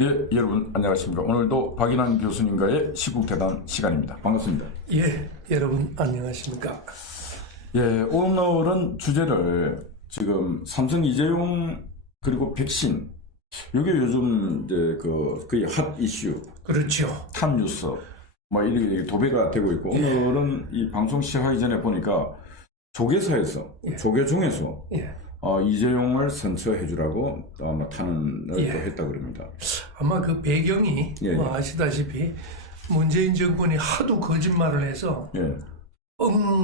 예, 여러분 안녕하십니까. 오늘도 박인환 교수님과의 시국대담 시간입니다. 반갑습니다. 예, 여러분 안녕하십니까. 예, 오늘은 주제를 지금 삼성 이재용 그리고 백신, 이게 요즘 이제 거의 핫 이슈, 그렇죠. 탑 뉴스 뭐 이렇게 도배가 되고 있고, 오늘은 이 방송 시작하기 전에 보니까 조계사에서 조계중에서 이재용을 선처해주라고 탄원을 또 했다고 그럽니다. 아마 그 배경이 뭐 아시다시피 문재인 정권이 하도 거짓말을 해서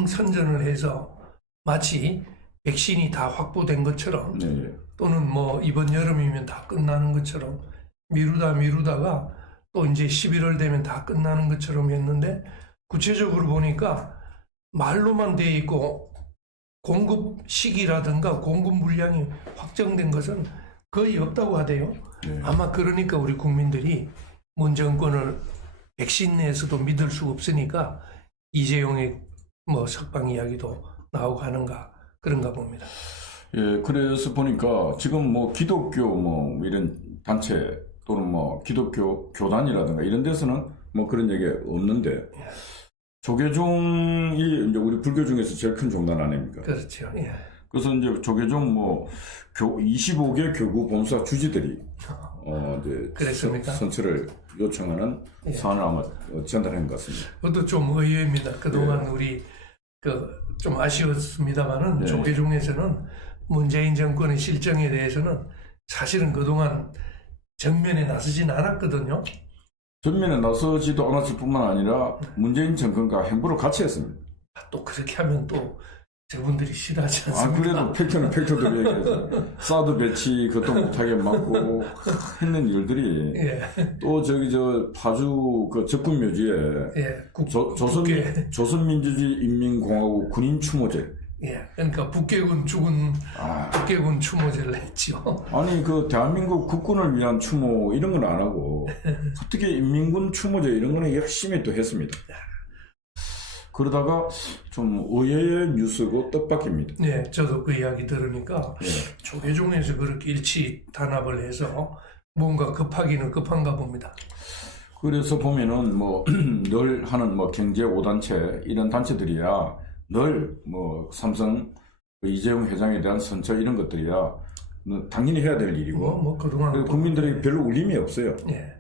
선전을 해서 마치 백신이 다 확보된 것처럼 또는 뭐 이번 여름이면 다 끝나는 것처럼 미루다가 또 이제 11월 되면 다 끝나는 것처럼 했는데, 구체적으로 보니까 말로만 돼 있고 공급 시기라든가 공급 물량이 확정된 것은 거의 없다고 하대요. 아마 그러니까 우리 국민들이 문 정권을 백신 내에서도 믿을 수 없으니까 이재용의 뭐 석방 이야기도 나오고 하는가 그런가 봅니다. 예, 그래서 보니까 지금 뭐 기독교 뭐 이런 단체 또는 뭐 기독교 교단이라든가 이런 데서는 뭐 그런 얘기 없는데, 조계종이 이제 우리 불교 중에서 제일 큰 종단 아닙니까? 그렇죠. 예. 그래서 이제 조계종 뭐 25개 교구 본사 주지들이 이제 그랬습니까? 선처를 요청하는 사안을 아마 전달한 것 같습니다. 그것도 좀 의외입니다. 그동안 우리 좀 아쉬웠습니다만은 조계종에서는 문재인 정권의 실정에 대해서는 사실은 그동안 정면에 나서진 않았거든요. 전면에 나서지도 않았을 뿐만 아니라 문재인 정권과 행보를 같이 했습니다. 또 그렇게 하면 또 저분들이 싫어하지 않습니까? 그래도 팩트는 팩트대로 얘기해서 사드 배치 그것도 못하게 막고 했는 일들이 또 저 파주 그 적군묘지에 조선민주주의 인민공화국 군인 추모제, 그러니까 북계군 죽은 북계군 추모제를 했죠. 아니 그 대한민국 국군을 위한 추모 이런 건 안 하고 어떻게 인민군 추모제 이런 거는 열심히 또 했습니다. 그러다가 좀 의외의 뉴스고 뜻밖입니다. 네, 저도 그 이야기 들으니까 조계종에서 그렇게 일치 단합을 해서 뭔가 급하기는 급한가 봅니다. 그래서 보면은 뭐 늘 하는 뭐 경제 5단체 이런 단체들이야 늘 뭐 삼성 이재용 회장에 대한 선처 이런 것들이야 당연히 해야 될 일이고 그동안 국민들에게 별로 울림이 없어요. 네.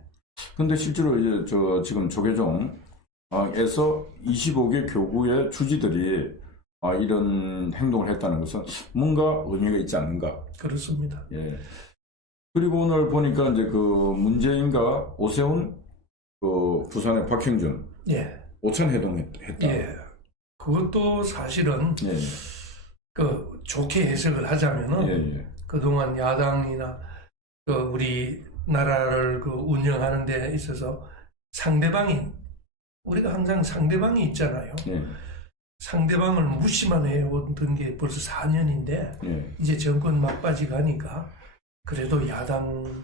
근데 실제로 이제 지금 조계종에서 25개 교구의 주지들이 이런 행동을 했다는 것은 뭔가 의미가 있지 않는가. 그렇습니다. 예. 그리고 오늘 보니까 이제 그 문재인과 오세훈, 그 부산의 박형준, 오찬 회동했다. 그것도 사실은 좋게 해석을 하자면은 그동안 야당이나 우리 나라를 운영하는 데 있어서 우리가 항상 상대방이 있잖아요. 상대방을 무시만 해오던 게 벌써 4년인데 이제 정권 막바지 가니까 그래도 야당을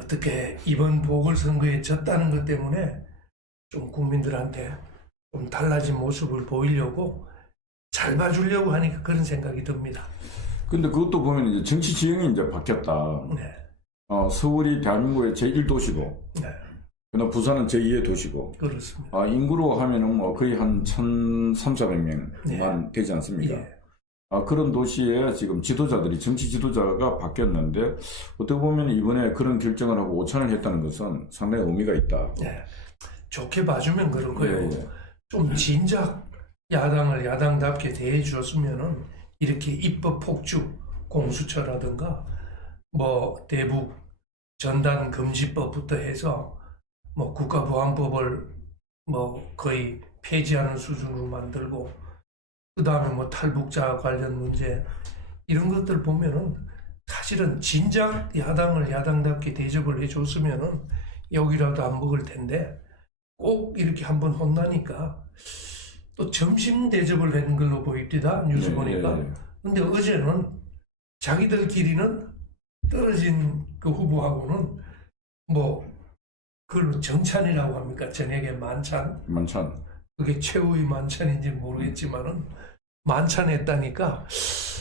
어떻게 이번 보궐선거에 졌다는 것 때문에 좀 국민들한테 좀 달라진 모습을 보이려고 잘 봐주려고 하니까 그런 생각이 듭니다. 근데 그것도 보면 이제 정치 지형이 이제 바뀌었다. 서울이 대한민국의 제1도시고, 그다음 부산은 제2의 도시고, 그렇습니다. 인구로 하면은 뭐 거의 한 1,300명만 되지 않습니까? 그런 도시에 지금 정치 지도자가 바뀌었는데, 어떻게 보면 이번에 그런 결정을 하고 오찬을 했다는 것은 상당히 의미가 있다. 좋게 봐주면 그럴 거예요. 좀 진작 야당을 야당답게 대해주었으면은 이렇게 입법 폭주 공수처라든가 뭐 대북 전단 금지법부터 해서 뭐 국가보안법을 뭐 거의 폐지하는 수준으로 만들고, 그 다음에 뭐 탈북자 관련 문제 이런 것들 보면은 사실은 진작 야당을 야당답게 대접을 해줬으면은 여기라도 안 먹을 텐데 꼭 이렇게 한번 혼나니까 또 점심 대접을 한 걸로 보입니다. 뉴스 보니까. 근데 어제는 자기들끼리는 떨어진 그 후보하고는 뭐 그걸 정찬이라고 합니까? 저녁에 만찬. 그게 최후의 만찬인지 모르겠지만은 만찬했다니까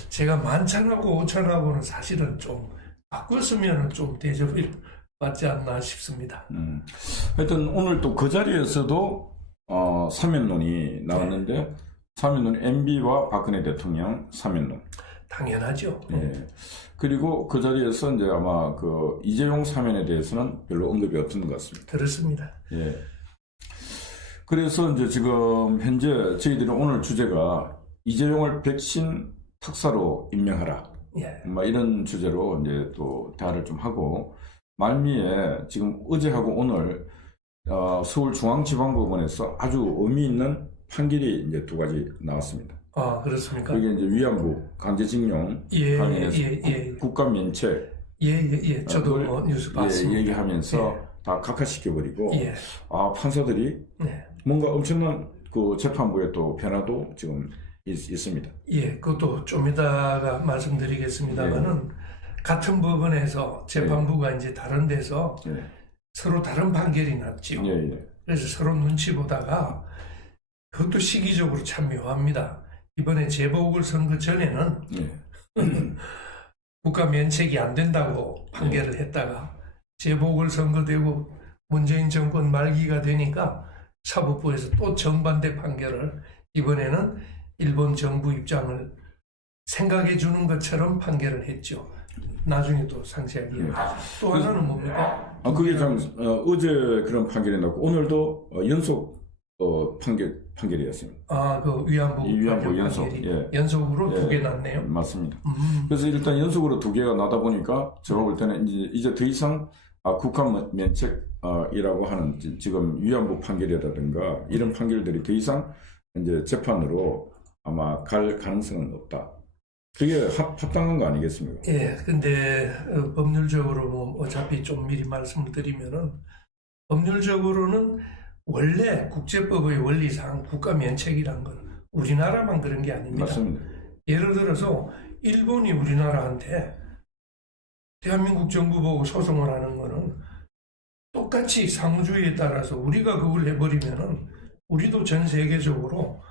제가 만찬하고 오찬하고는 사실은 좀 바꿨으면 좀 대접을 받지 않나 싶습니다. 하여튼 오늘 또 그 자리에서도 사면론이 나왔는데 네. 사면론 MB와 박근혜 대통령 사면론. 당연하죠. 예. 그리고 그 자리에서 이제 아마 그 이재용 사면에 대해서는 별로 언급이 없는 것 같습니다. 그렇습니다. 예. 그래서 이제 지금 현재 저희들이 오늘 주제가 이재용을 백신 특사로 임명하라. 예. 이런 주제로 이제 또 대화를 좀 하고 말미에 지금 어제하고 오늘 서울중앙지방법원에서 아주 의미 있는 판결이 이제 2가지 나왔습니다. 아, 그렇습니까? 그게 이제 위안부 강제징용 관련해서 국가 면책 저도 뉴스 봤습니다. 얘기하면서 다 각하시켜버리고 판사들이 뭔가 엄청난 그 재판부의 또 변화도 지금 있습니다. 예, 그것도 좀 이따가 말씀드리겠습니다만은 같은 법원에서 재판부가 이제 다른 데서 서로 다른 판결이 났지요. 그래서 서로 눈치 보다가 그것도 시기적으로 참 묘합니다. 이번에 재보궐선거 전에는 국가 면책이 안 된다고 판결을 했다가 재보궐선거 되고 문재인 정권 말기가 되니까 사법부에서 또 정반대 판결을 이번에는 일본 정부 입장을 생각해 주는 것처럼 판결을 했죠. 나중에 또 상세하게. 또 하나는 뭡니까? 그게 참 어제 그런 판결이 났고 오늘도 연속 판결이었습니다. 그 위안부 연속. 연속으로 2개 났네요. 맞습니다. 그래서 일단 연속으로 2개가 나다 보니까 제가 볼 때는 이제 더 이상 국가 면책이라고 하는 지금 위안부 판결이라든가 이런 판결들이 더 이상 이제 재판으로 아마 갈 가능성은 없다. 그게 합당한 거 아니겠습니까? 예, 근데 법률적으로 뭐 어차피 좀 미리 말씀을 드리면은 법률적으로는 원래 국제법의 원리상 국가 면책이란 건 우리나라만 그런 게 아닙니다. 맞습니다. 예를 들어서 일본이 우리나라한테 대한민국 정부 보고 소송을 하는 거는 똑같이 상호주의에 따라서 우리가 그걸 해버리면은 우리도 전 세계적으로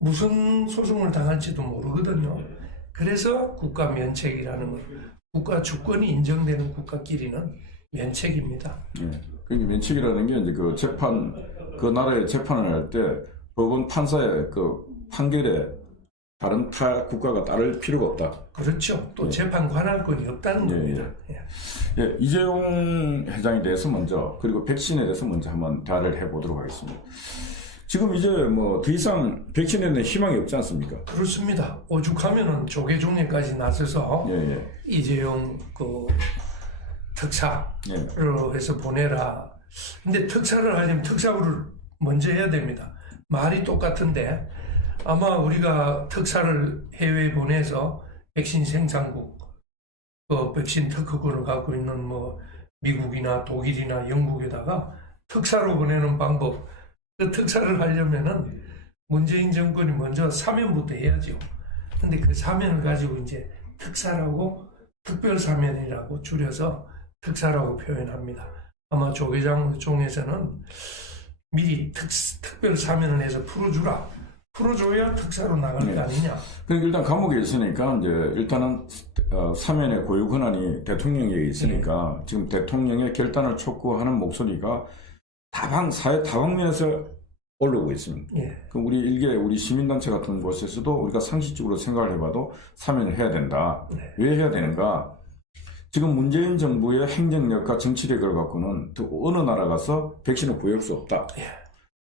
무슨 소송을 당할지도 모르거든요. 그래서 국가 면책이라는 것, 국가 주권이 인정되는 국가끼리는 면책입니다. 그러니까 면책이라는 게 이제 그 재판, 그 나라의 재판을 할 때 법원 판사의 그 판결에 다른 타 국가가 따를 필요가 없다. 그렇죠. 또 재판 관할권이 없다는 겁니다. 이재용 회장에 대해서 먼저 그리고 백신에 대해서 먼저 한번 대화를 해보도록 하겠습니다. 지금 이제 뭐 더 이상 백신에 대한 희망이 없지 않습니까? 그렇습니다. 오죽하면은 조계종례까지 나서서 이재용 그 특사로 해서 보내라. 근데 특사를 하려면 특사부를 먼저 해야 됩니다. 말이 똑같은데 아마 우리가 특사를 해외에 보내서 백신 생산국, 백신 특허권을 갖고 있는 뭐 미국이나 독일이나 영국에다가 특사로 보내는 방법, 그 특사를 하려면은 문재인 정권이 먼저 사면부터 해야죠. 근데 그 사면을 가지고 이제 특사라고 특별사면이라고 줄여서 특사라고 표현합니다. 아마 조계종에서는 미리 특별사면을 해서 풀어줘야 특사로 나갈 거 아니냐. 그러니까 일단 감옥에 있으니까 이제 일단은 사면의 고유 권한이 대통령에게 있으니까 지금 대통령의 결단을 촉구하는 목소리가 사회 다방면에서 올라오고 있습니다. 그럼 우리 시민단체 같은 곳에서도 우리가 상식적으로 생각을 해봐도 사면을 해야 된다. 왜 해야 되는가? 지금 문재인 정부의 행정력과 정치력을 갖고는 어느 나라 가서 백신을 구할 수 없다.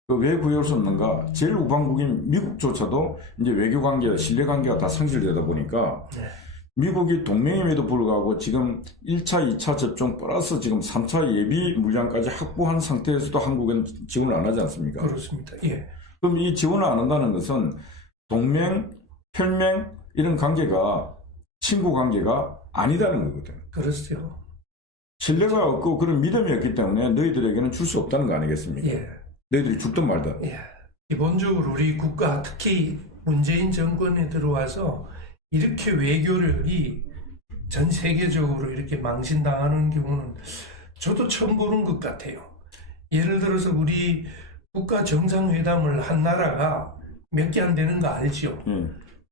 왜 구할 수 없는가? 제일 우방국인 미국조차도 이제 외교관계와 신뢰관계가 다 상실되다 보니까 미국이 동맹임에도 불구하고 지금 1차, 2차 접종 플러스 지금 3차 예비 물량까지 확보한 상태에서도 한국은 지원을 안 하지 않습니까? 그렇습니다. 그럼 이 지원을 안 한다는 것은 동맹, 혈맹 이런 관계가 친구 관계가 아니다는 거거든. 그렇죠. 신뢰가 없고 그런 믿음이 없기 때문에 너희들에게는 줄 수 없다는 거 아니겠습니까? 너희들이 죽든 말든. 기본적으로 우리 국가 특히 문재인 정권에 들어와서 이렇게 외교력이 전 세계적으로 이렇게 망신당하는 경우는 저도 처음 보는 것 같아요. 예를 들어서 우리 국가 정상회담을 한 나라가 몇 개 안 되는 거 알죠?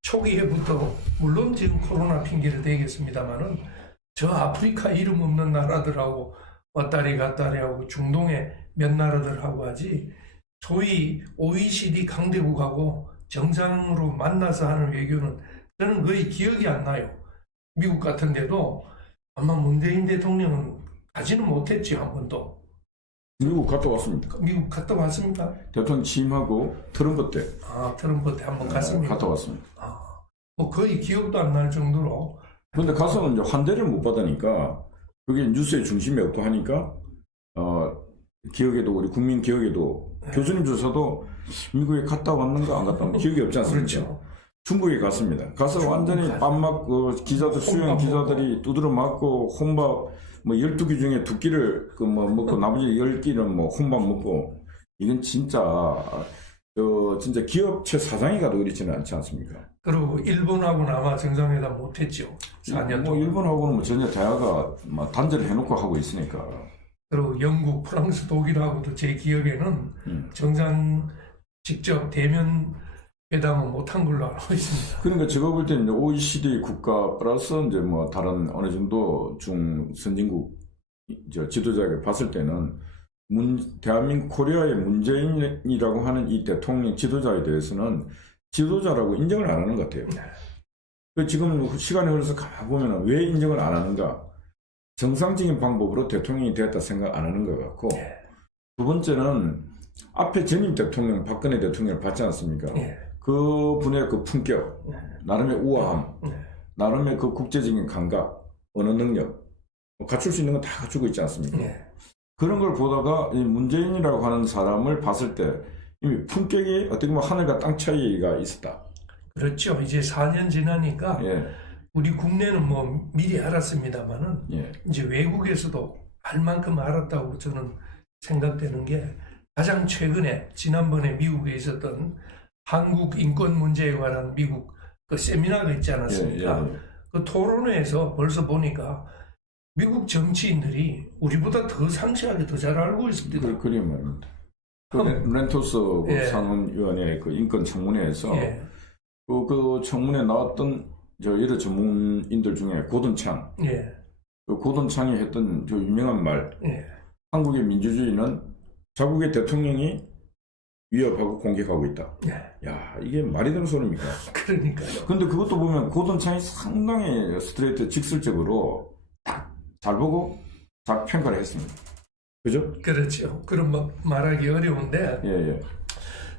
초기에부터 물론 지금 코로나 핑계를 대겠습니다만은 저 아프리카 이름 없는 나라들하고 왔다리 갔다리 하고 중동의 몇 나라들하고 하지 소위 OECD 강대국하고 정상으로 만나서 하는 외교는 저는 거의 기억이 안 나요. 미국 같은 데도 아마 문재인 대통령은 가지는 못했지 한 번도. 미국 갔다 왔습니까? 미국 갔다 왔습니까? 대통령 취임하고 트럼프 때. 트럼프 때 한번 갔습니다. 갔다 왔습니다. 뭐 거의 기억도 안 날 정도로. 그런데 가서는 이제 환대를 못 받으니까 그게 뉴스의 중심에 없고 하니까 기억에도 우리 국민 기억에도 교수님 조사도 미국에 갔다 왔는가 안 갔다 왔는가 기억이 없지 않습니까? 그렇죠. 중국에 갔습니다. 가서 완전히 밥 맞고 기자들 수영 기자들이 두드려 맞고 혼밥 뭐 12끼 중에 2끼를 먹고 나머지 10끼는 뭐 혼밥 먹고 이건 진짜 진짜 기업체 사장이 가도 그렇지는 않지 않습니까? 그리고 일본하고는 아마 정상회담 못했죠. 4년 뭐 일본하고는 뭐 전혀 대화가 뭐 단절을 해놓고 하고 있으니까. 그리고 영국, 프랑스, 독일하고도 제 기억에는 정상 직접 대면 회담은 못한 걸로 알고 있습니다. 그러니까 제가 볼 때는 OECD 국가 플러스 이제 뭐 다른 어느 정도 중선진국 지도자에게 봤을 때는 대한민국 코리아의 문재인이라고 하는 이 대통령 지도자에 대해서는 지도자라고 인정을 안 하는 것 같아요. 지금 시간이 흘러서 가보면 왜 인정을 안 하는가? 정상적인 방법으로 대통령이 되었다 생각 안 하는 것 같고, 두 번째는 앞에 전임 대통령 박근혜 대통령을 봤지 않습니까? 그 분의 그 품격, 나름의 우아함, 나름의 그 국제적인 감각, 언어 능력 갖출 수 있는 건 다 갖추고 있지 않습니까? 그런 걸 보다가 이 문재인이라고 하는 사람을 봤을 때 이미 품격이 어떻게 보면 하늘과 땅 차이가 있었다. 그렇죠. 이제 4년 지나니까 우리 국내는 뭐 미리 알았습니다만은 이제 외국에서도 알 만큼 알았다고 저는 생각되는 게 가장 최근에 지난번에 미국에 있었던 한국 인권 문제에 관한 미국 그 세미나가 있지 않았습니까? 그 토론회에서 벌써 보니까 미국 정치인들이 우리보다 더 상세하게 더 잘 알고 있습니다. 그래 말입니다. 렌토스 상원위원회 그 인권 청문회에서 그 청문회 나왔던 여러 전문인들 중에 고든창, 그 고든창이 했던 저 유명한 말, 한국의 민주주의는 자국의 대통령이 위협하고 공격하고 있다. 야, 이게 말이 되는 소리입니까? 그러니까요. 근데 그것도 보면 고든창이 상당히 스트레이트 직설적으로 딱 잘 보고 잘 평가를 했습니다. 그죠? 그렇죠. 그런 말하기 어려운데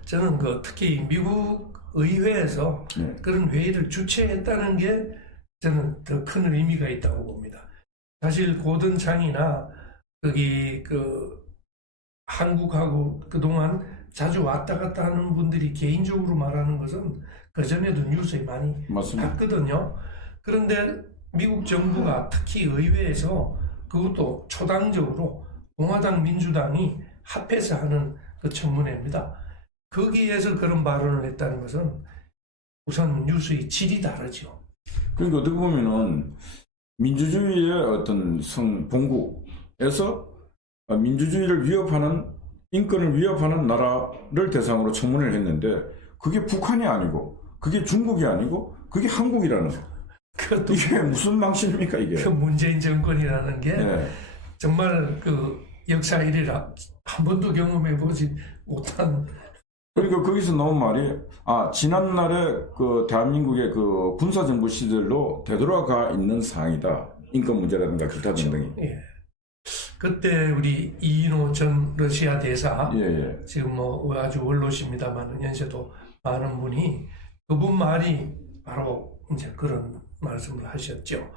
저는 특히 미국 의회에서 그런 회의를 주최했다는 게 저는 더 큰 의미가 있다고 봅니다. 사실 고든창이나 거기 한국하고 그동안 자주 왔다 갔다 하는 분들이 개인적으로 말하는 것은 그전에도 뉴스에 많이 봤거든요. 그런데 미국 정부가 특히 의회에서 그것도 초당적으로 공화당 민주당이 합해서 하는 그 청문회입니다. 거기에서 그런 발언을 했다는 것은 우선 뉴스의 질이 다르죠. 그러니까 어떻게 보면은 민주주의의 어떤 본국에서 민주주의를 위협하는 인권을 위협하는 나라를 대상으로 청문회를 했는데 그게 북한이 아니고 그게 중국이 아니고 그게 한국이라는 거. 이게 무슨 망신입니까 이게? 그 문재인 정권이라는 게 정말 역사 일이라 한 번도 경험해보지 못한. 그러니까 거기서 나온 말이 지난날에 그 대한민국의 그 군사정부 시절로 되돌아가 있는 상황이다. 인권 문제라든가 기타 등등이. 그때 우리 이인호 전 러시아 대사 지금 뭐 아주 원로십니다만 연세도 많은 분이 그분 말이 바로 이제 그런 말씀을 하셨죠.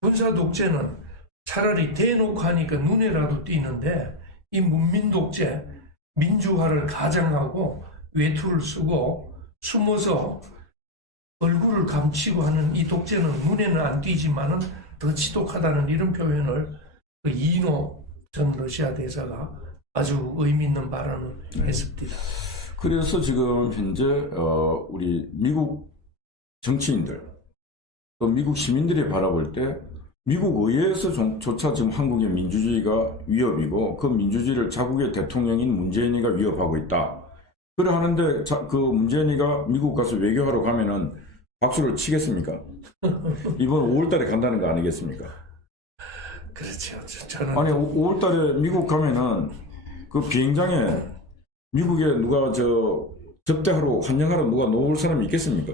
군사 독재는 차라리 대놓고 하니까 눈에라도 띄는데 이 문민 독재, 민주화를 가장하고 외투를 쓰고 숨어서 얼굴을 감추고 하는 이 독재는 눈에는 안 띄지만은 더 지독하다는 이런 표현을 이인호 전 러시아 대사가 아주 의미 있는 발언을 했습니다. 그래서 지금 현재 우리 미국 정치인들 또 미국 시민들이 바라볼 때 미국 의회에서조차 지금 한국의 민주주의가 위협이고 그 민주주의를 자국의 대통령인 문재인이가 위협하고 있다. 그래 하는데 그 문재인이가 미국 가서 외교하러 가면은 박수를 치겠습니까? 이번 5월달에 간다는 거 아니겠습니까? 그렇죠. 저는 아니 5월 달에 미국 가면은 그 비행장에 미국에 누가 접대하러 환영하러 누가 놓을 사람이 있겠습니까?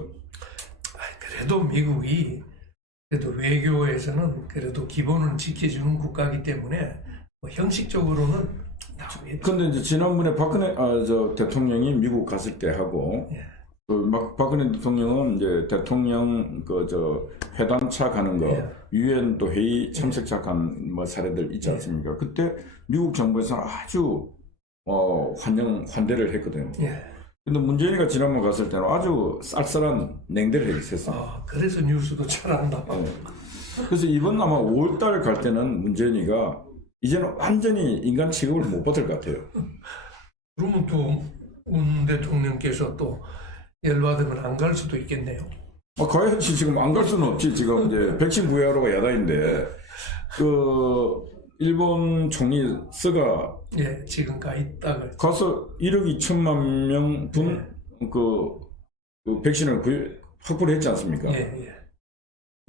그래도 미국이 그래도 외교에서는 그래도 기본을 지켜주는 국가이기 때문에 뭐 형식적으로는 나오겠죠. 근데 이제 지난번에 박근혜 대통령이 미국 갔을 때 하고 예. 박근혜 대통령은 이제 대통령 회담차 가는 거 예. 유엔 또 회의 참석차 간 뭐 사례들 있지 않습니까? 그때 미국 정부에서는 아주 환대를 했거든요. 예. 근데 문재인이가 지난번 갔을 때는 아주 쌀쌀한 냉대를 했었어요. 그래서 뉴스도 잘 안 나와. 네. 그래서 이번 아마 5월달 갈 때는 문재인이가 이제는 완전히 인간 취급을 못 받을 것 같아요. 그러면 또 문 대통령께서 또 열받으면 안 갈 수도 있겠네요. 가야지. 지금 안 갈 수는 없지. 지금 이제 백신 구해하러가 야단인데 일본 총리 스가 예, 지금 가 있다가 가서 1억 2천만 명 그 백신을 확보를 했지 않습니까? 예.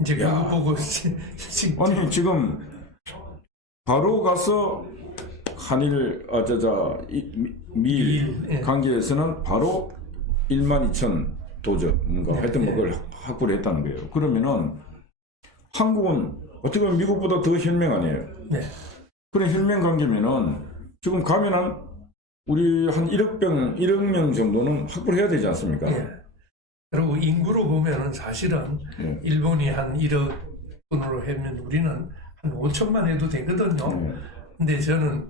이제 그거 보고 아니 지금 바로 가서 한일 미 예. 관계에서는 바로 1만 2천 도저인가 하여튼 그걸 확보를 했다는 거예요. 그러면은 한국은 어떻게 보면 미국보다 더 혈맹 아니에요. 네. 그런 혈맹 관계면은 지금 가면은 우리 한 1억 명 정도는 확보를 해야 되지 않습니까? 예. 그리고 인구로 보면은 사실은 예. 일본이 한 1억 분으로 하면 우리는 한 5천만 해도 되거든요. 예. 근데 저는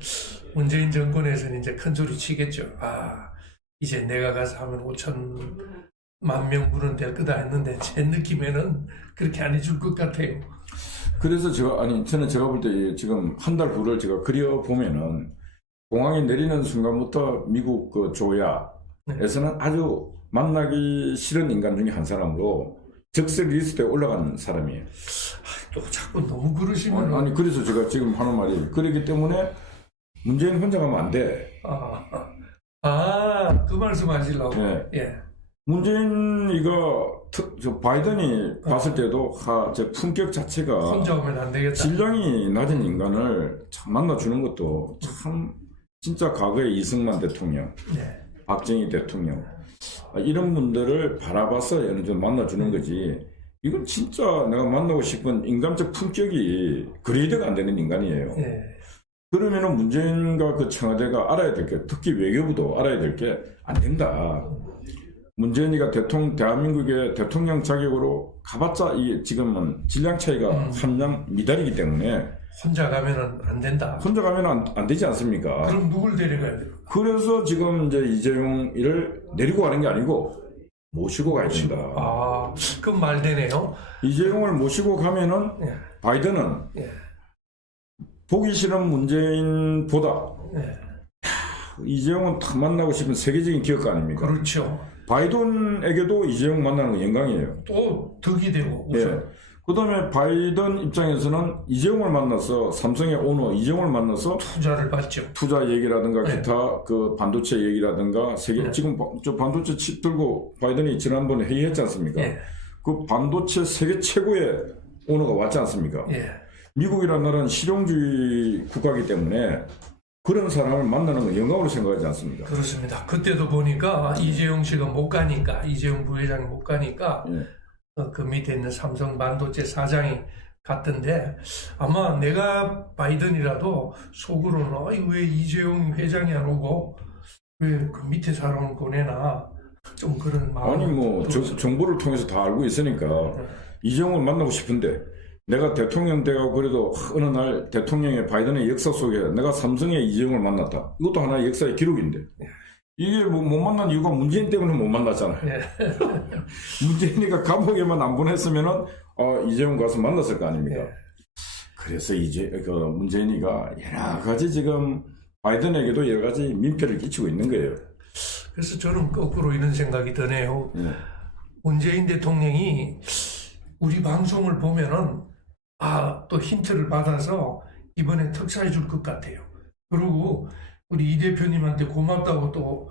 문재인 정권에서는 이제 큰 소리 치겠죠. 이제 내가 가서 하면 5천만 명분은 될 거다 했는데 제 느낌에는 그렇게 안 해줄 것 같아요. 그래서 저는 제가 볼 때 지금 한 달 후를 제가 그려보면은 공항에 내리는 순간부터 미국 그 조야에서는 아주 만나기 싫은 인간 중에 한 사람으로 적색 리스트에 올라간 사람이에요. 또 자꾸 너무 그러시면 아니 그래서 제가 지금 하는 말이 그렇기 때문에 문재인 혼자 가면 안 돼. 그 말씀 하시려고. 네. 예. 문재인이가 바이든이 봤을 때도 제 품격 자체가 혼자 오면 안 되겠다. 질량이 낮은 인간을 참 만나주는 것도 참 진짜 과거의 이승만 대통령, 네. 박정희 대통령 이런 분들을 바라봐서 어느 정도 만나주는 거지. 이건 진짜 내가 만나고 싶은 인간적 품격이 그레이드가 안 되는 인간이에요. 예. 그러면은 문재인과 그 청와대가 알아야 될 게, 특히 외교부도 알아야 될 게 안 된다. 문재인이가 대한민국의 대통령 자격으로 가봤자 이 지금은 질량 차이가 함량 미달이기 때문에 혼자 가면은 안 된다. 혼자 가면 안 되지 않습니까? 그럼 누굴 데려가야 돼요? 그래서 지금 이제 이재용을 내리고 가는 게 아니고 모시고 가야 된다. 그럼 말 되네요. 이재용을 모시고 가면은 예. 바이든은 예. 보기 싫은 문재인보다 예. 이재용은 다 만나고 싶은 세계적인 기업가 아닙니까? 그렇죠. 바이든에게도 이재용 만나는 건 영광이에요. 또 덕이 되고 우선. 예. 그 다음에 바이든 입장에서는 이재용을 만나서 삼성의 오너 이재용을 만나서 투자를 받죠. 투자 얘기라든가 네. 기타 그 반도체 얘기라든가 네. 지금 저 반도체 칩 들고 바이든이 지난번에 회의했지 않습니까? 예. 그 반도체 세계 최고의 오너가 왔지 않습니까? 예. 미국이라는 나라는 실용주의 국가이기 때문에 그런 사람을 만나는 건 영광으로 생각하지 않습니까? 그렇습니다. 그때도 보니까 이재용 씨가 못 가니까 이재용 부회장이 못 가니까 예. 그 밑에 있는 삼성 반도체 사장이 갔던데 아마 내가 바이든이라도 속으로는 왜 이재용 회장이 안 오고 왜 그 밑에 사람을 보내나 좀 그런 마음. 아니 뭐 정보를 통해서 다 알고 있으니까 이재용을 만나고 싶은데 내가 대통령 돼가고 그래도 어느 날 대통령의 바이든의 역사 속에 내가 삼성의 이재용을 만났다. 이것도 하나의 역사의 기록인데 이게 뭐 못 만난 이유가 문재인 때문에 못 만났잖아요. 예. 문재인이가 감옥에만 안 보냈으면은 이재용 가서 만났을 거 아닙니까? 예. 그래서 문재인이가 여러 가지 지금 바이든에게도 여러 가지 민폐를 끼치고 있는 거예요. 그래서 저는 거꾸로 이런 생각이 드네요. 예. 문재인 대통령이 우리 방송을 보면은 또 힌트를 받아서 이번에 특사해 줄 것 같아요. 그리고 우리 이 대표님한테 고맙다고 또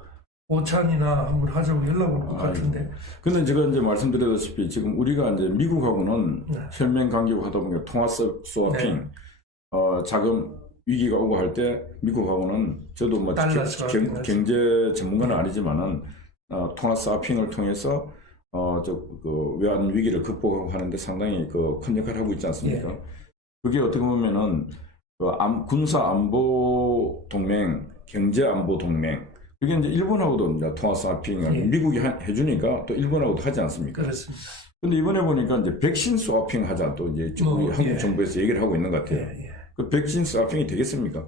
오찬이나 한번 하자고 연락 올 것 같은데. 근데 제가 이제 말씀드렸다시피 지금 우리가 이제 미국하고는 혈맹 관계고 하다 보니까 통화 스와핑, 자금 위기가 오고 할 때 미국하고는 저도 뭐 경제 전문가는 아니지만은 통화 사핑을 통해서 그 외환 위기를 극복하고 하는데 상당히 큰 역할을 하고 있지 않습니까? 예. 그게 어떻게 보면은 군사 안보 동맹, 경제 안보 동맹, 그게 이제 일본하고도 이제 통화 스와핑을 예. 미국이 해주니까 또 일본하고도 하지 않습니까? 그렇습니다. 근데 이번에 보니까 이제 백신 스와핑 하자 또 이제 한국 예. 정부에서 얘기를 하고 있는 것 같아요. 예. 그 백신 스와핑이 되겠습니까?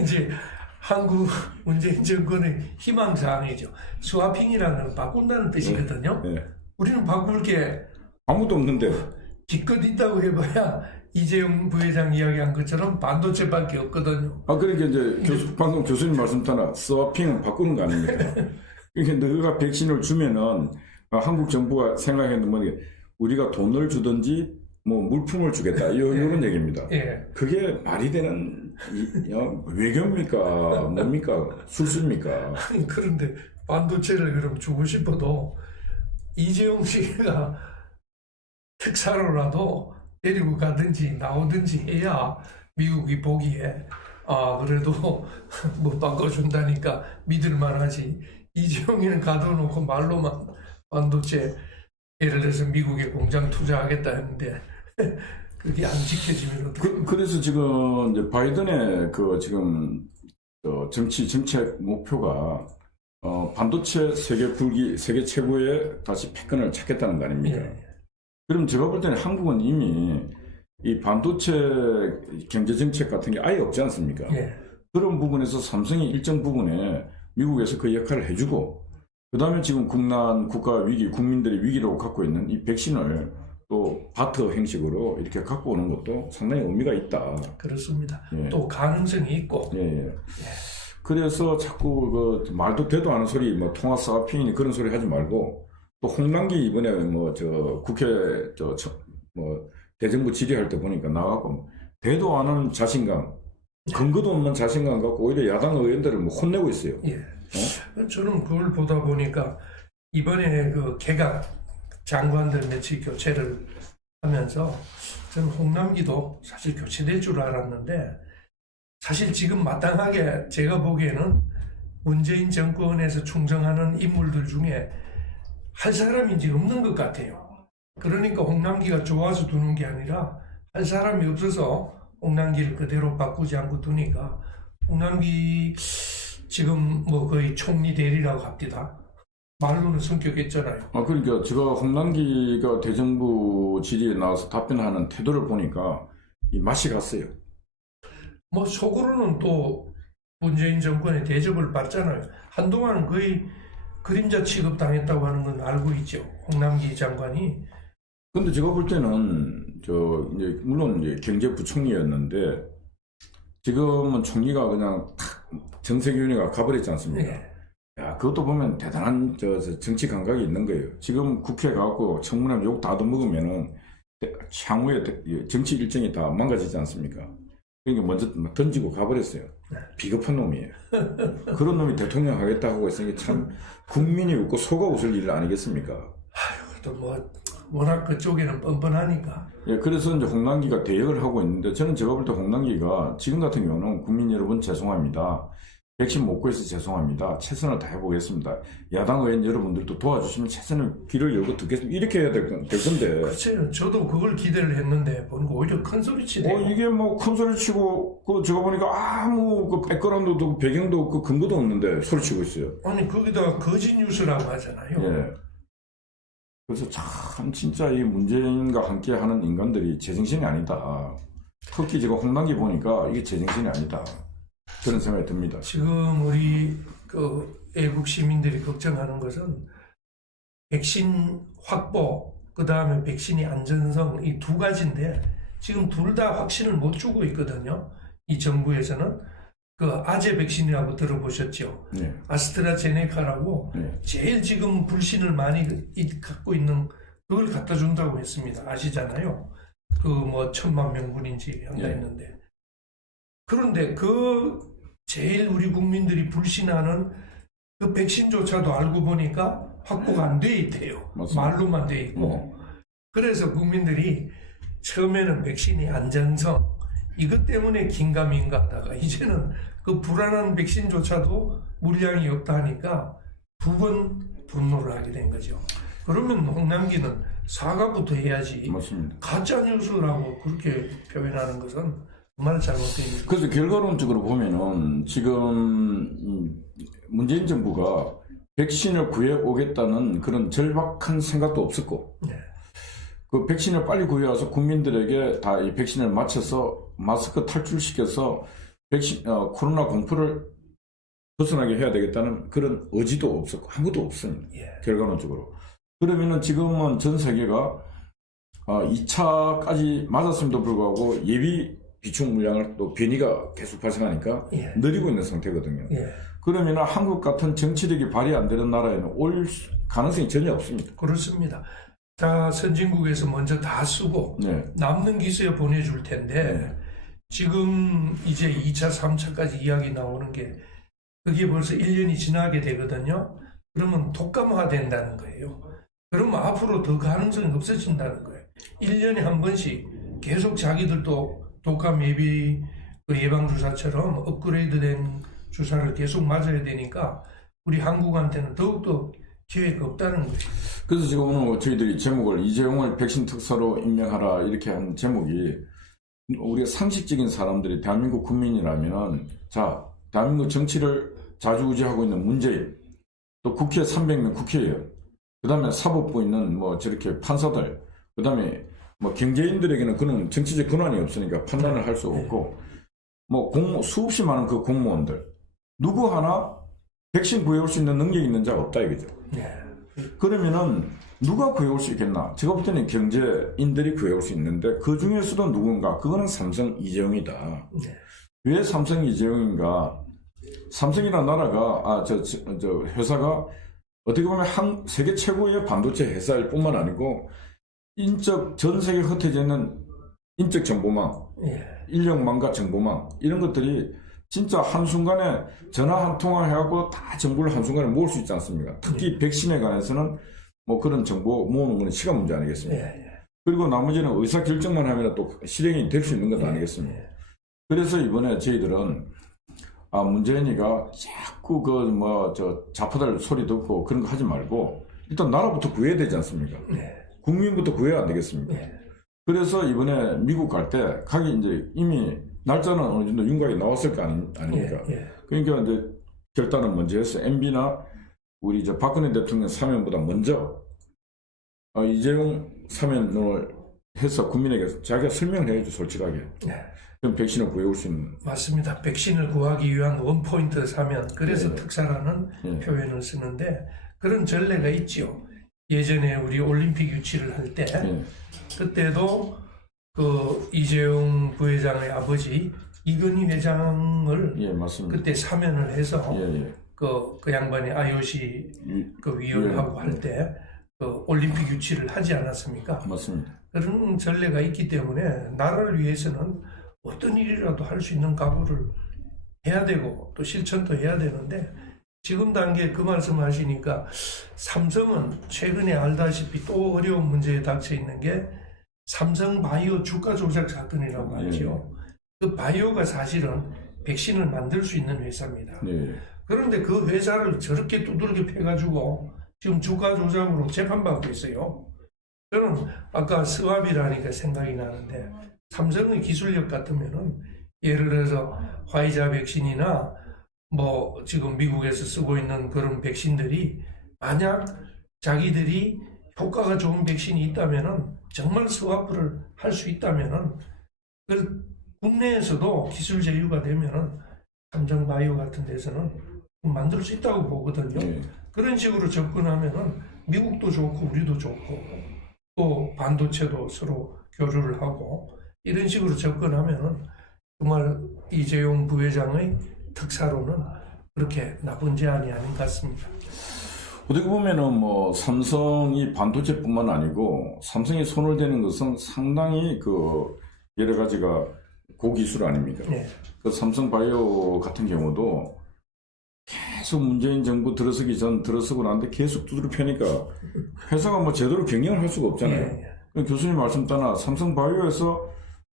이제 한국 문재인 정권의 희망사항이죠. 스와핑이라는 건 바꾼다는 뜻이거든요. 예. 우리는 바꿀 게 아무도 없는데 기껏 있다고 해봐야 이재용 부회장 이야기한 것처럼 반도체밖에 없거든요. 그러니까 이제 방금 교수님 말씀처럼 스와핑은 바꾸는 거 아닙니까? 그러니까 너가 백신을 주면은 한국 정부가 생각했는 뭐 우리가 돈을 주든지 뭐 물품을 주겠다 이런 얘기입니다. 예. 그게 말이 되는 외교입니까? 뭡니까? 술수입니까? 그런데 반도체를 그럼 주고 싶어도 이재용 씨가 특사로라도 데리고 가든지 나오든지 해야 미국이 보기에 그래도 뭐 바꿔준다니까 믿을만 하지. 이재용이는 가둬놓고 말로만 반도체 예를 들어서 미국에 공장 투자하겠다 했는데 그게 안 지켜지면 어떡해. 그래서 지금 이제 바이든의 지금 정책 목표가 반도체 세계 최고의 다시 패권을 찾겠다는 거 아닙니까? 예. 그럼 제가 볼 때는 한국은 이미 이 반도체 경제 정책 같은 게 아예 없지 않습니까? 예. 그런 부분에서 삼성이 일정 부분에 미국에서 그 역할을 해주고, 그 다음에 지금 국가 위기, 국민들이 위기로 갖고 있는 이 백신을 또 바터 형식으로 이렇게 갖고 오는 것도 상당히 의미가 있다. 그렇습니다. 예. 또 가능성이 있고. 예. 그래서 자꾸 말도 되도 않은 소리, 뭐 통화 스와핑이니 그런 소리 하지 말고, 또 홍남기 이번에 국회 대정부 질의할 때 보니까 나가고 되도 않은 자신감, 근거도 없는 자신감 갖고 오히려 야당 의원들을 혼내고 있어요. 예. 저는 그걸 보다 보니까 이번에 개각 장관들 며칠 교체를 하면서 저는 홍남기도 사실 교체될 줄 알았는데 사실 지금 마땅하게 제가 보기에는 문재인 정권에서 충정하는 인물들 중에 할 사람인지 없는 것 같아요. 그러니까 홍남기가 좋아서 두는 게 아니라 할 사람이 없어서 홍남기를 그대로 바꾸지 않고 두니까 홍남기 지금 뭐 거의 총리 대리라고 합니다. 말로는 성격했잖아요. 그러니까 제가 홍남기가 대정부 질의에 나와서 답변하는 태도를 보니까 이 맛이 갔어요. 뭐 속으로는 또 문재인 정권의 대접을 받잖아요. 한동안은 거의 그림자 취급당했다고 하는 건 알고 있죠. 홍남기 장관이. 근데 제가 볼 때는 이제 물론 이제 경제부총리였는데 지금은 총리가 그냥 정세균이가 가버렸지 않습니까? 네. 야, 그것도 보면 대단한 정치 감각이 있는 거예요. 지금 국회 가고 청문회 욕 다 먹으면은 향후에 정치 일정이 다 망가지지 않습니까? 그러니까 먼저 던지고 가버렸어요. 비겁한 놈이에요. 그런 놈이 대통령 하겠다 하고 있으니까 참 국민이 웃고 소가 웃을 일 아니겠습니까? 아유, 또 뭐 워낙 그쪽에는 뻔뻔하니까. 예, 그래서 이제 홍남기가 대역을 하고 있는데 제가 볼 때 홍남기가 지금 같은 경우는 국민 여러분 죄송합니다. 백신 못 구해서 죄송합니다. 최선을 다해보겠습니다. 야당 의원 여러분들도 도와주시면 최선을 귀를 열고 듣겠습니다. 이렇게 해야 될 건데. 그렇죠. 저도 그걸 기대를 했는데 보니까 오히려 큰 소리 치네요. 이게 뭐 큰 소리 치고 제가 보니까 아무 백그라운드도 배경도 없고 근거도 없는데 소리 치고 있어요. 아니 거기다가 거짓 뉴스라고 하잖아요. 예. 그래서 참 진짜 이 문재인과 함께하는 인간들이 제정신이 아니다. 특히 제가 홍남기 보니까 이게 제정신이 아니다. 그런 생각이 듭니다. 지금 우리 애국 시민들이 걱정하는 것은 백신 확보, 그 다음에 백신의 안전성 이 두 가지인데 지금 둘 다 확신을 못 주고 있거든요. 이 정부에서는 아제 백신이라고 들어보셨죠? 네. 아스트라제네카라고 네. 제일 지금 불신을 많이 갖고 있는 그걸 갖다 준다고 했습니다. 아시잖아요. 1,000만 명분인지 한다 했는데. 그런데 제일 우리 국민들이 불신하는 그 백신조차도 알고 보니까 확보가 안 돼 있대요. 맞습니다. 말로만 돼 있고. 그래서 국민들이 처음에는 백신의 안전성 이것 때문에 긴가민가 하다가 이제는 그 불안한 백신조차도 물량이 없다 하니까 두 번 분노를 하게 된 거죠. 그러면 홍남기는 사과부터 해야지. 맞습니다. 가짜뉴스라고 그렇게 표현하는 것은 정말 잘못된 일이죠. 그래서 결과론적으로 보면은 지금 문재인 정부가 백신을 구해오겠다는 그런 절박한 생각도 없었고, 네. 그 백신을 빨리 구해와서 국민들에게 다 이 백신을 맞춰서 마스크 탈출시켜서 코로나 공포를 벗어나게 해야 되겠다는 그런 의지도 없었고 아무도 없습니다. 예. 결과론적으로. 그러면은 지금은 전 세계가 2차까지 맞았음에도 불구하고 예비 비축 물량을 또 변이가 계속 발생하니까 예. 느리고 있는 상태거든요. 예. 그러면 한국 같은 정치력이 발휘 안 되는 나라에는 올 가능성이 전혀 없습니다. 그렇습니다. 다 선진국에서 먼저 다 쓰고 네. 남는 기수에 보내줄 텐데 네. 지금 이제 2차, 3차까지 이야기 나오는 게 그게 벌써 1년이 지나게 되거든요. 그러면 독감화된다는 거예요. 그러면 앞으로 더 가능성이 없어진다는 거예요. 1년에 한 번씩 계속 자기들도 독감 예방주사처럼 업그레이드된 주사를 계속 맞아야 되니까 우리 한국한테는 더욱더 기회가 없다는 거예요. 그래서 지금 오늘 저희들이 제목을 이재용을 백신 특사로 임명하라 이렇게 한 제목이 우리가 상식적인 사람들이 대한민국 국민이라면 자 대한민국 정치를 좌지우지하고 있는 문재인 또 국회 300명 국회의원 그 다음에 사법부 있는 뭐 저렇게 판사들 그 다음에 뭐 경제인들에게는 그런 정치적 권한이 없으니까 판단을 할 수 없고 뭐 수없이 많은 그 공무원들 누구 하나 백신 구해올 수 있는 능력이 있는 자가 없다 이거죠. 네. 그러면은 누가 구해올 수 있겠나? 제가 볼 때는 경제인들이 구해올 수 있는데 그 중에서도 누군가? 그거는 삼성 이재용이다. 네. 왜 삼성 이재용인가? 삼성이라는 나라가 저 회사가 어떻게 보면 세계 최고의 반도체 회사일 뿐만 아니고 전 세계 흩어져 있는 인적 정보망, 예. 인력망과 정보망 이런 것들이 진짜 한순간에 전화 한 통화 해갖고 다 정보를 한순간에 모을 수 있지 않습니까? 특히 백신에 관해서는 뭐 그런 정보 모으는 건 시간 문제 아니겠습니까? 예. 그리고 나머지는 의사결정만 하면 또 실행이 될 수 있는 것 아니겠습니까? 그래서 이번에 저희들은 문재인이가 자꾸 좌파들 소리 듣고 그런 거 하지 말고 일단 나라부터 구해야 되지 않습니까? 국민부터 구해야 안 되겠습니까? 그래서 이번에 미국 갈 때 가기 이제 이미 날짜는 어느 정도 윤곽이 나왔을 거 아닙니까? 그러니까 이제 결단은 먼저 해서 MB나 우리 박근혜 대통령 사면보다 먼저 이재용 사면을 해서 국민에게 자기가 설명을 해야죠, 솔직하게. 그럼 백신을 구해올 수 있는. 맞습니다. 백신을 구하기 위한 원포인트 사면, 그래서 특사라는 표현을 쓰는데 그런 전례가 있죠. 예전에 우리 올림픽 유치를 할 때 그때도 그 이재용 부회장의 아버지 이건희 회장을 그때 사면을 해서 그 양반이 IOC 그 위원하고 할 때 그 올림픽 유치를 하지 않았습니까? 맞습니다. 그런 전례가 있기 때문에 나라를 위해서는 어떤 일이라도 할 수 있는 각오를 해야 되고 또 실천도 해야 되는데 지금 단계에 그 말씀하시니까 삼성은 최근에 알다시피 또 어려운 문제에 닥쳐 있는 게 삼성 바이오 주가 조작 사건이라고 하죠. 그 바이오가 사실은 백신을 만들 수 있는 회사입니다. 그런데 그 회사를 저렇게 두들겨 패가지고 지금 주가 조작으로 재판받고 있어요. 저는 아까 스왑이라니까 생각이 나는데 삼성의 기술력 같으면은 예를 들어서 화이자 백신이나 뭐 지금 미국에서 쓰고 있는 그런 백신들이 만약 자기들이 효과가 좋은 백신이 있다면은 정말 스왑을 할 수 있다면은 그 국내에서도 기술 제휴가 되면은 삼성바이오 같은 데서는 만들 수 있다고 보거든요. 그런 식으로 접근하면은 미국도 좋고 우리도 좋고 또 반도체도 서로 교류를 하고 이런 식으로 접근하면은 정말 이재용 부회장의 특사로는 그렇게 나쁜 제안이 아닌 것 같습니다. 어떻게 보면은 뭐 삼성이 반도체뿐만 아니고 삼성이 손을 대는 것은 상당히 그 여러 가지가 고기술 아닙니까? 그 삼성바이오 같은 경우도 계속 문재인 정부 들어서기 전 들어서고 나는데 계속 두드려 패니까 회사가 뭐 제대로 경영을 할 수가 없잖아요. 교수님 말씀 따라 삼성바이오에서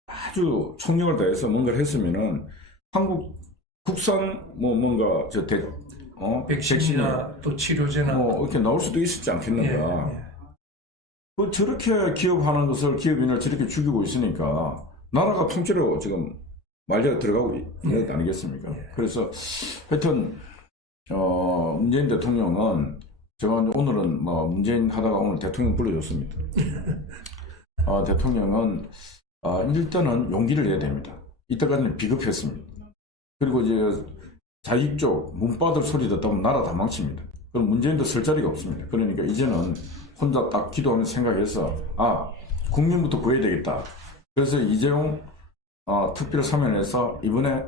아주 총력을 다해서 뭔가를 했으면은 한국 국산 뭔가 백신이나 또 치료제나 이렇게 나올 수도 있었지 않겠는가. 저렇게 기업하는 것을 기업인을 저렇게 죽이고 있으니까 나라가 통째로 지금 말려 들어가고 있는 것 아니겠습니까? 그래서 하여튼 문재인 대통령은 제가 오늘은 문재인 하다가 오늘 대통령 불러줬습니다. 대통령은 일단은 용기를 내야 됩니다. 이때까지는 비겁했습니다. 그리고 이제 자익 쪽 문바들 소리 듣다 보면 나라 다 망칩니다. 그럼 문재인도 설 자리가 없습니다. 그러니까 이제는 혼자 딱 기도하면서 생각해서 국민부터 구해야 되겠다. 그래서 이재용 특별 사면에서 이번에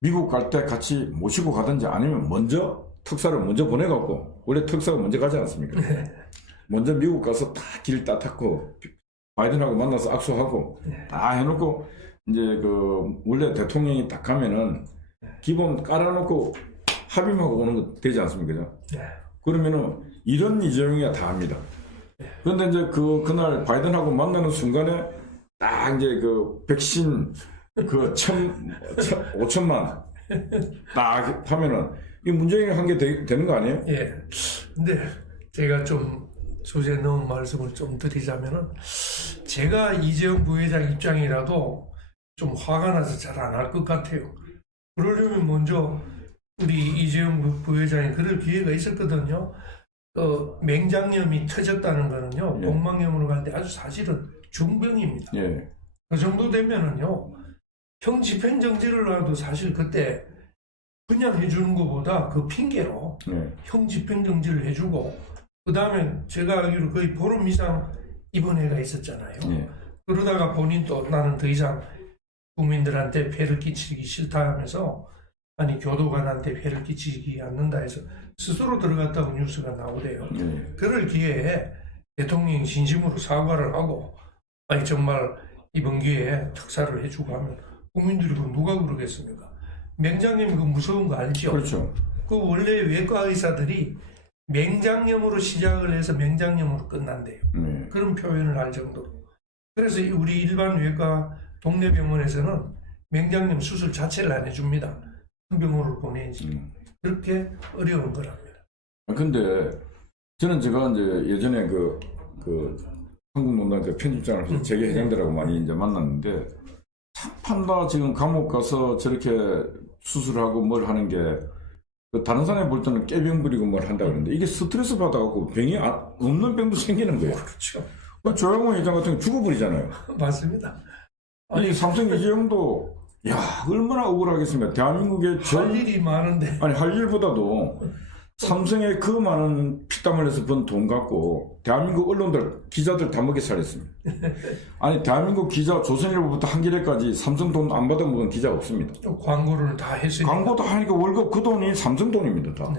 미국 갈 때 같이 모시고 가든지 아니면 먼저 특사를 먼저 보내갖고, 원래 특사가 먼저 가지 않습니까? 먼저 미국 가서 다 길 따탔고 바이든하고 만나서 악수하고 다 해놓고 이제 원래 대통령이 딱 가면은 기본 깔아놓고 합의하고 오는 거 되지 않습니까? 그죠? 그러면은 이런 이재용이야 다 합니다. 그런데 이제 그날 바이든하고 만나는 순간에 딱 이제 백신 5천만 딱 하면은 이 문재인이 한 게 되는 거 아니에요? 예. 근데 제가 좀 소재 넣은 말씀을 좀 드리자면은, 제가 이재용 부회장 입장이라도 좀 화가 나서 잘 안 할 것 같아요. 그러려면 먼저 우리 이재용 부회장이 그럴 기회가 있었거든요. 맹장염이 터졌다는 거는요, 동망염으로 갈 때 아주 사실은 중병입니다. 그 정도 되면은요, 형 집행정지를 하도 사실 그때 그냥 해주는 것보다 그 핑계로 형 집행정지를 해주고, 그 다음에 제가 알기로 거의 보름 이상 입원해가 있었잖아요. 그러다가 본인도 나는 더 이상 국민들한테 폐를 끼치기 싫다 하면서, 아니 교도관한테 폐를 끼치지 않는다 해서 스스로 들어갔다고 뉴스가 나오대요. 그럴 기회에 대통령이 진심으로 사과를 하고, 아니 정말 이번 기회에 특사를 해주고 하면 국민들이 그럼 누가 그러겠습니까? 맹장염이 그 무서운 거 알죠? 그렇죠. 그 원래 외과 의사들이 맹장염으로 시작을 해서 맹장염으로 끝난대요. 그런 표현을 할 정도로. 그래서 우리 일반 외과 동네 병원에서는 맹장염 수술 자체를 안 해줍니다. 큰 병원으로 보내야지. 그렇게 어려운 거랍니다. 근데 저는 제가 이제 예전에 한국농단 편집장을 해서 재계 회장들하고 많이 이제 만났는데, 참판다 지금 감옥 가서 저렇게 수술하고 뭘 하는 게 다른 사람이 볼 때는 깨병 부리고 뭘 한다 그러는데, 이게 스트레스 받아갖고 병이 없는 병도 생기는 거예요. 그렇죠. 조영호 회장 같은 경 죽어버리잖아요. 맞습니다. 아니 삼성 이재용도 얼마나 억울하겠습니까? 대한민국에 할 일이 많은데. 아니 할 일보다도 삼성에 그 많은 피땀을 내서 번 돈 갖고 대한민국 언론들 기자들 다 먹여 살렸습니다. 아니 대한민국 기자 조선일보부터 한겨레까지 삼성 돈 안 받아먹은 기자가 없습니다. 광고를 다 했으니까. 광고 다 하니까 월급 그 돈이 삼성 돈입니다. 다.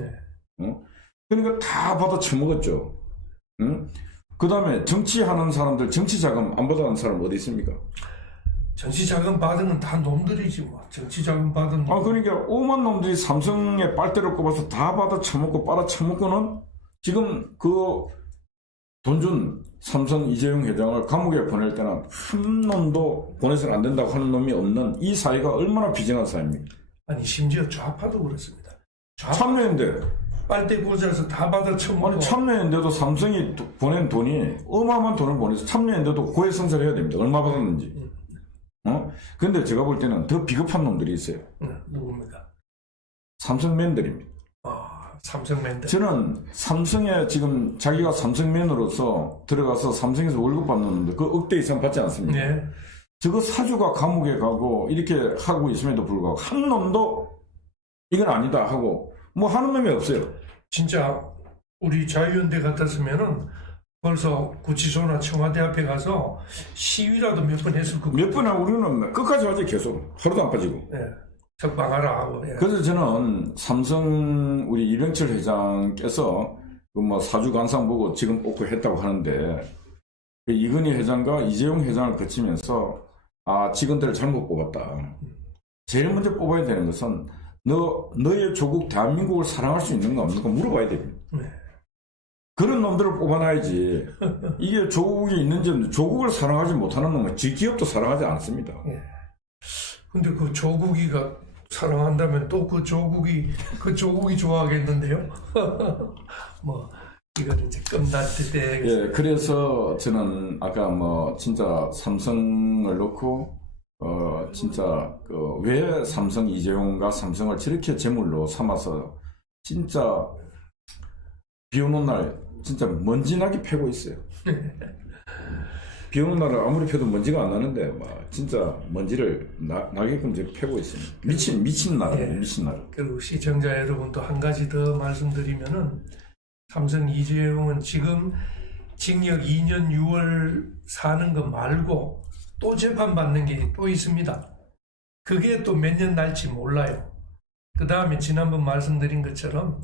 그러니까 다 받아 처먹었죠. 그 다음에 정치하는 사람들 정치 자금 안 받아가는 사람 어디 있습니까? 정치 자금 받은 건 다 놈들이지 뭐. 정치 자금 받은 놈. 그러니까 오만 놈들이 삼성에 빨대를 꼽아서 다 받아 처먹고 빨아 처먹고는 지금 돈 준 삼성 이재용 회장을 감옥에 보낼 때는 한 놈도 보내서는 안 된다고 하는 놈이 없는 이 사회가 얼마나 비정한 사회입니까? 아니 심지어 좌파도 그렇습니다. 참여연대 빨대 꽂아서 다 받아 처먹고. 아니 참여연대도 삼성이 보낸 돈이 어마어마한 돈을 보내서 참여연대도 고해성사를 해야 됩니다. 얼마 받았는지. 근데 제가 볼 때는 더 비겁한 놈들이 있어요. 누굽니까? 삼성맨들입니다. 삼성맨들. 저는 삼성에 지금 자기가 삼성맨으로서 들어가서 삼성에서 월급 받는 놈들 그 억대 이상 받지 않습니까? 저거 사주가 감옥에 가고 이렇게 하고 있음에도 불구하고 한 놈도 이건 아니다 하고 뭐 하는 놈이 없어요. 진짜 우리 자유연대 같았으면은 벌써 구치소나 청와대 앞에 가서 시위라도 몇 번 했을 거고. 몇 번 하고 우리는 끝까지 하지 계속. 하루도 안 빠지고. 적방하라 하고. 그래서 저는 삼성 우리 이병철 회장께서 사주 관상 보고 지금 뽑고 했다고 하는데, 이건희 회장과 이재용 회장을 거치면서 직원들을 잘못 뽑았다. 제일 먼저 뽑아야 되는 것은 너의 조국 대한민국을 사랑할 수 있는가 없는가 물어봐야 됩니다. 그런 놈들을 뽑아놔야지. 이게 조국이 있는지, 조국을 사랑하지 못하는 놈은 지 기업도 사랑하지 않습니다. 예. 근데 그 조국이가 사랑한다면 또 그 조국이 좋아하겠는데요? 뭐, 이거는 이제 끝났을 때. 예, 그래서 저는 아까 뭐, 진짜 삼성을 놓고, 진짜, 왜 삼성 이재용과 삼성을 저렇게 제물로 삼아서, 진짜, 비 오는 날, 진짜 먼지나게 패고 있어요. 비 오는 날은 아무리 펴도 먼지가 안 나는데, 막, 진짜 먼지를 나게끔 이제 패고 있습니다. 미친 나라예요, 미친 나라. 그리고 시청자 여러분 또 한 가지 더 말씀드리면은, 삼성 이재용은 지금 징역 2년 6월 사는 거 말고 또 재판받는 게 또 있습니다. 그게 또 몇 년 날지 몰라요. 그 다음에 지난번 말씀드린 것처럼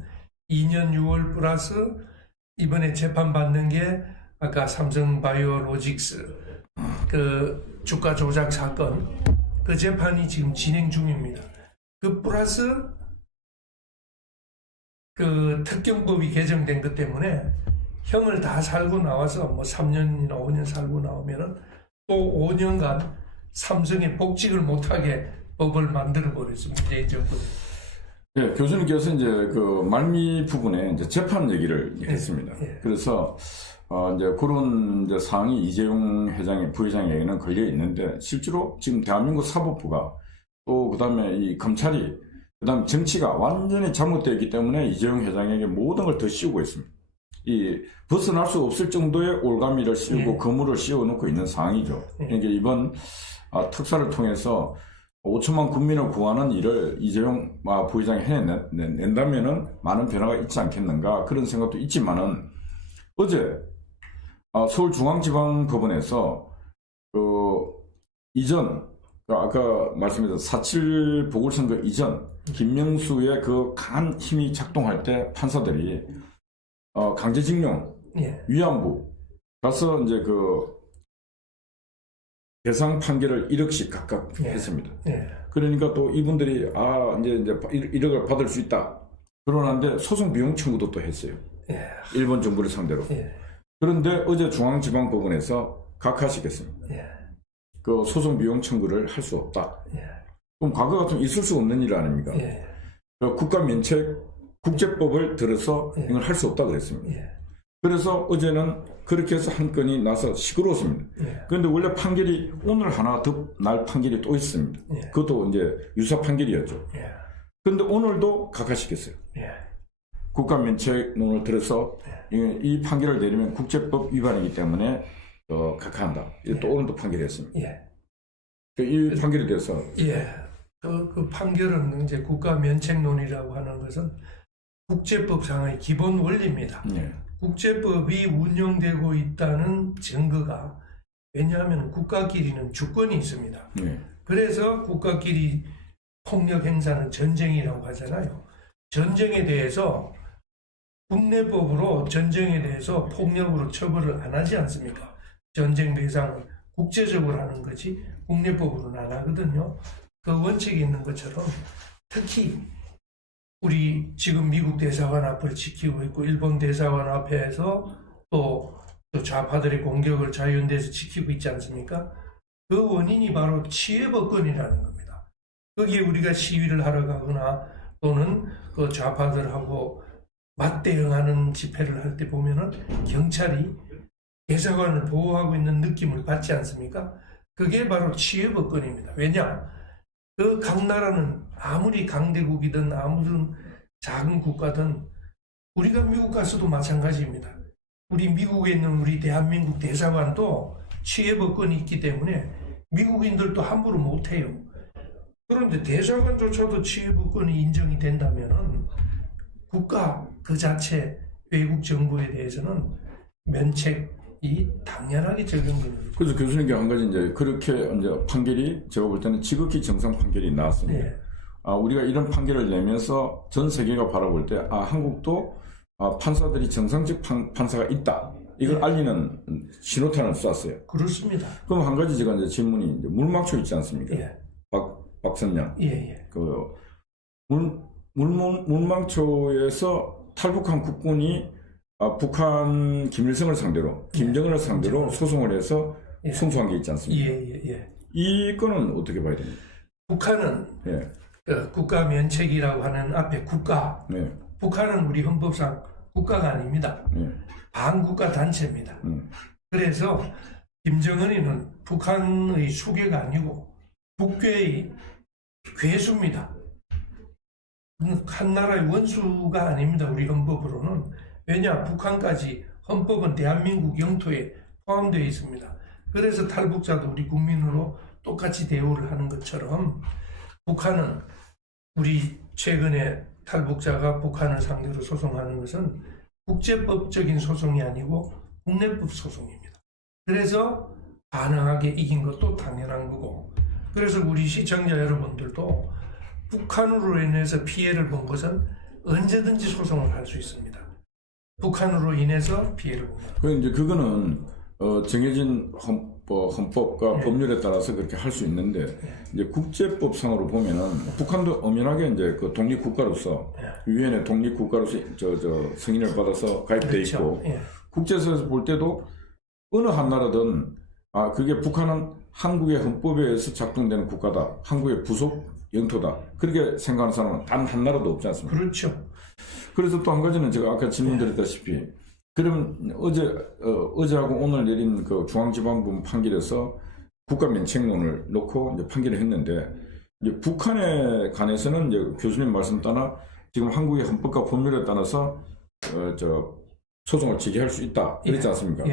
2년 6월 플러스 이번에 재판받는 게 아까 삼성바이오로직스 그 주가 조작 사건 그 재판이 지금 진행 중입니다. 그 플러스 그 특경법이 개정된 것 때문에 형을 다 살고 나와서 뭐 3년이나 5년 살고 나오면은 또 5년간 삼성에 복직을 못하게 법을 만들어 버렸습니다. 문재인 정부. 예, 교수님께서 이제 그 말미 부분에 이제 재판 얘기를 했습니다. 그래서 이제 그런 이제 사항이 이재용 부회장에게는 걸려 있는데 실제로 지금 대한민국 사법부가 또 그다음에 이 검찰이 그다음 정치가 완전히 잘못되어 있기 때문에 이재용 회장에게 모든 걸 더 씌우고 있습니다. 이 벗어날 수 없을 정도의 올가미를 씌우고 거물을 씌워놓고 있는 상황이죠. 그러니까 이번 특사를 통해서 5천만 국민을 구하는 일을 이재용 부회장이 해낸다면은 많은 변화가 있지 않겠는가 그런 생각도 있지만은 어제 서울중앙지방법원에서 그 이전 아까 말씀드린 4.7 보궐선거 이전 김명수의 그 강한 힘이 작동할 때 판사들이 강제징용, 위안부 가서 이제 그 배상 판결을 1억씩 각각 했습니다. 그러니까 또 이분들이 이제 1억을 받을 수 있다. 그러는데 소송 비용 청구도 또 했어요. 일본 정부를 상대로. 그런데 어제 중앙지방법원에서 각하시켰습니다. 그 소송 비용 청구를 할 수 없다. 그럼 과거 같으면 있을 수 없는 일 아닙니까? 국가 면책 국제법을 들어서 이걸 할 수 없다 그랬습니다. 그래서 어제는 그렇게 해서 한 건이 나서 시끄러웠습니다. 그런데 원래 판결이 오늘 하나 더 날 판결이 또 있습니다. 그것도 이제 유사 판결이었죠. 그런데 오늘도 각하시켰어요. 국가 면책론을 들어서 이 판결을 내리면 국제법 위반이기 때문에 각하한다. 또 오늘도 판결했습니다. 이 판결에 대해서 그 판결은 이제 국가 면책론이라고 하는 것은 국제법상의 기본 원리입니다. 국제법이 운영되고 있다는 증거가 왜냐하면 국가끼리는 주권이 있습니다. 그래서 국가끼리 폭력 행사는 전쟁이라고 하잖아요. 전쟁에 대해서 국내법으로 전쟁에 대해서 폭력으로 처벌을 안 하지 않습니까? 전쟁 대상을 국제적으로 하는 거지 국내법으로는 안 하거든요. 그 원칙이 있는 것처럼 특히 우리 지금 미국 대사관 앞을 지키고 있고 일본 대사관 앞에서 또 좌파들의 공격을 자유연대에서 지키고 있지 않습니까? 그 원인이 바로 치해법권이라는 겁니다. 거기에 우리가 시위를 하러 가거나 또는 그 좌파들하고 맞대응하는 집회를 할 때 보면은 경찰이 대사관을 보호하고 있는 느낌을 받지 않습니까? 그게 바로 치해법권입니다. 왜냐? 그 각 나라는 아무리 강대국이든 아무리 작은 국가든 우리가 미국 가서도 마찬가지입니다. 우리 미국에 있는 우리 대한민국 대사관도 치해법권이 있기 때문에 미국인들도 함부로 못해요. 그런데 대사관조차도 치해법권이 인정이 된다면은 국가 그 자체 외국 정부에 대해서는 면책이 당연하게 적용됩니다. 그래서 교수님께 한 가지 이제 그렇게 이제 판결이 제가 볼 때는 지극히 정상 판결이 나왔습니다. 우리가 이런 판결을 내면서 전 세계가 바라볼 때 한국도 판사들이 정상적 판사가 있다. 이걸 알리는 신호탄을 쐈어요. 그렇습니다. 그럼 한 가지 제가 이제 질문이 이제 물망초 있지 않습니까? 박선양. 그 물망초에서 탈북한 국군이 북한 김일성을 상대로, 김정은을 상대로 소송을 해서 승소한 게 있지 않습니까? 이 건은 어떻게 봐야 됩니까? 북한은 그 국가 면책이라고 하는 앞에 국가, 북한은 우리 헌법상 국가가 아닙니다. 반국가 단체입니다. 그래서 김정은이는 북한의 수괴가 아니고 북괴의 괴수입니다. 한 나라의 원수가 아닙니다. 우리 헌법으로는. 왜냐, 북한까지 헌법은 대한민국 영토에 포함되어 있습니다. 그래서 탈북자도 우리 국민으로 똑같이 대우를 하는 것처럼 북한은, 우리 최근에 탈북자가 북한을 상대로 소송하는 것은 국제법적인 소송이 아니고 국내법 소송입니다. 그래서 가능하게 이긴 것도 당연한 거고, 그래서 우리 시청자 여러분들도 북한으로 인해서 피해를 본 것은 언제든지 소송을 할 수 있습니다. 북한으로 인해서 피해를 본 것. 이제 그거는 정해진 헌법과 법률에 따라서 그렇게 할 수 있는데, 이제 국제법상으로 보면은 북한도 엄연하게 이제 그 독립국가로서 유엔의 독립국가로서 승인을 받아서 가입돼 있고, 국제사에서 볼 때도 어느 한 나라든 그게 북한은 한국의 헌법에 의해서 작동되는 국가다, 한국의 부속 영토다, 그렇게 생각하는 사람은 단 한 나라도 없지 않습니까? 그렇죠. 그래서 또 한 가지는 제가 아까 질문드렸다시피, 그럼 어제하고 오늘 내린 그 중앙지방법 판결에서 국가 면책론을 놓고 이제 판결을 했는데, 이제 북한에 관해서는 이제 교수님 말씀 따라 지금 한국의 헌법과 법률에 따라서 소송을 제기할 수 있다, 그랬지 않습니까?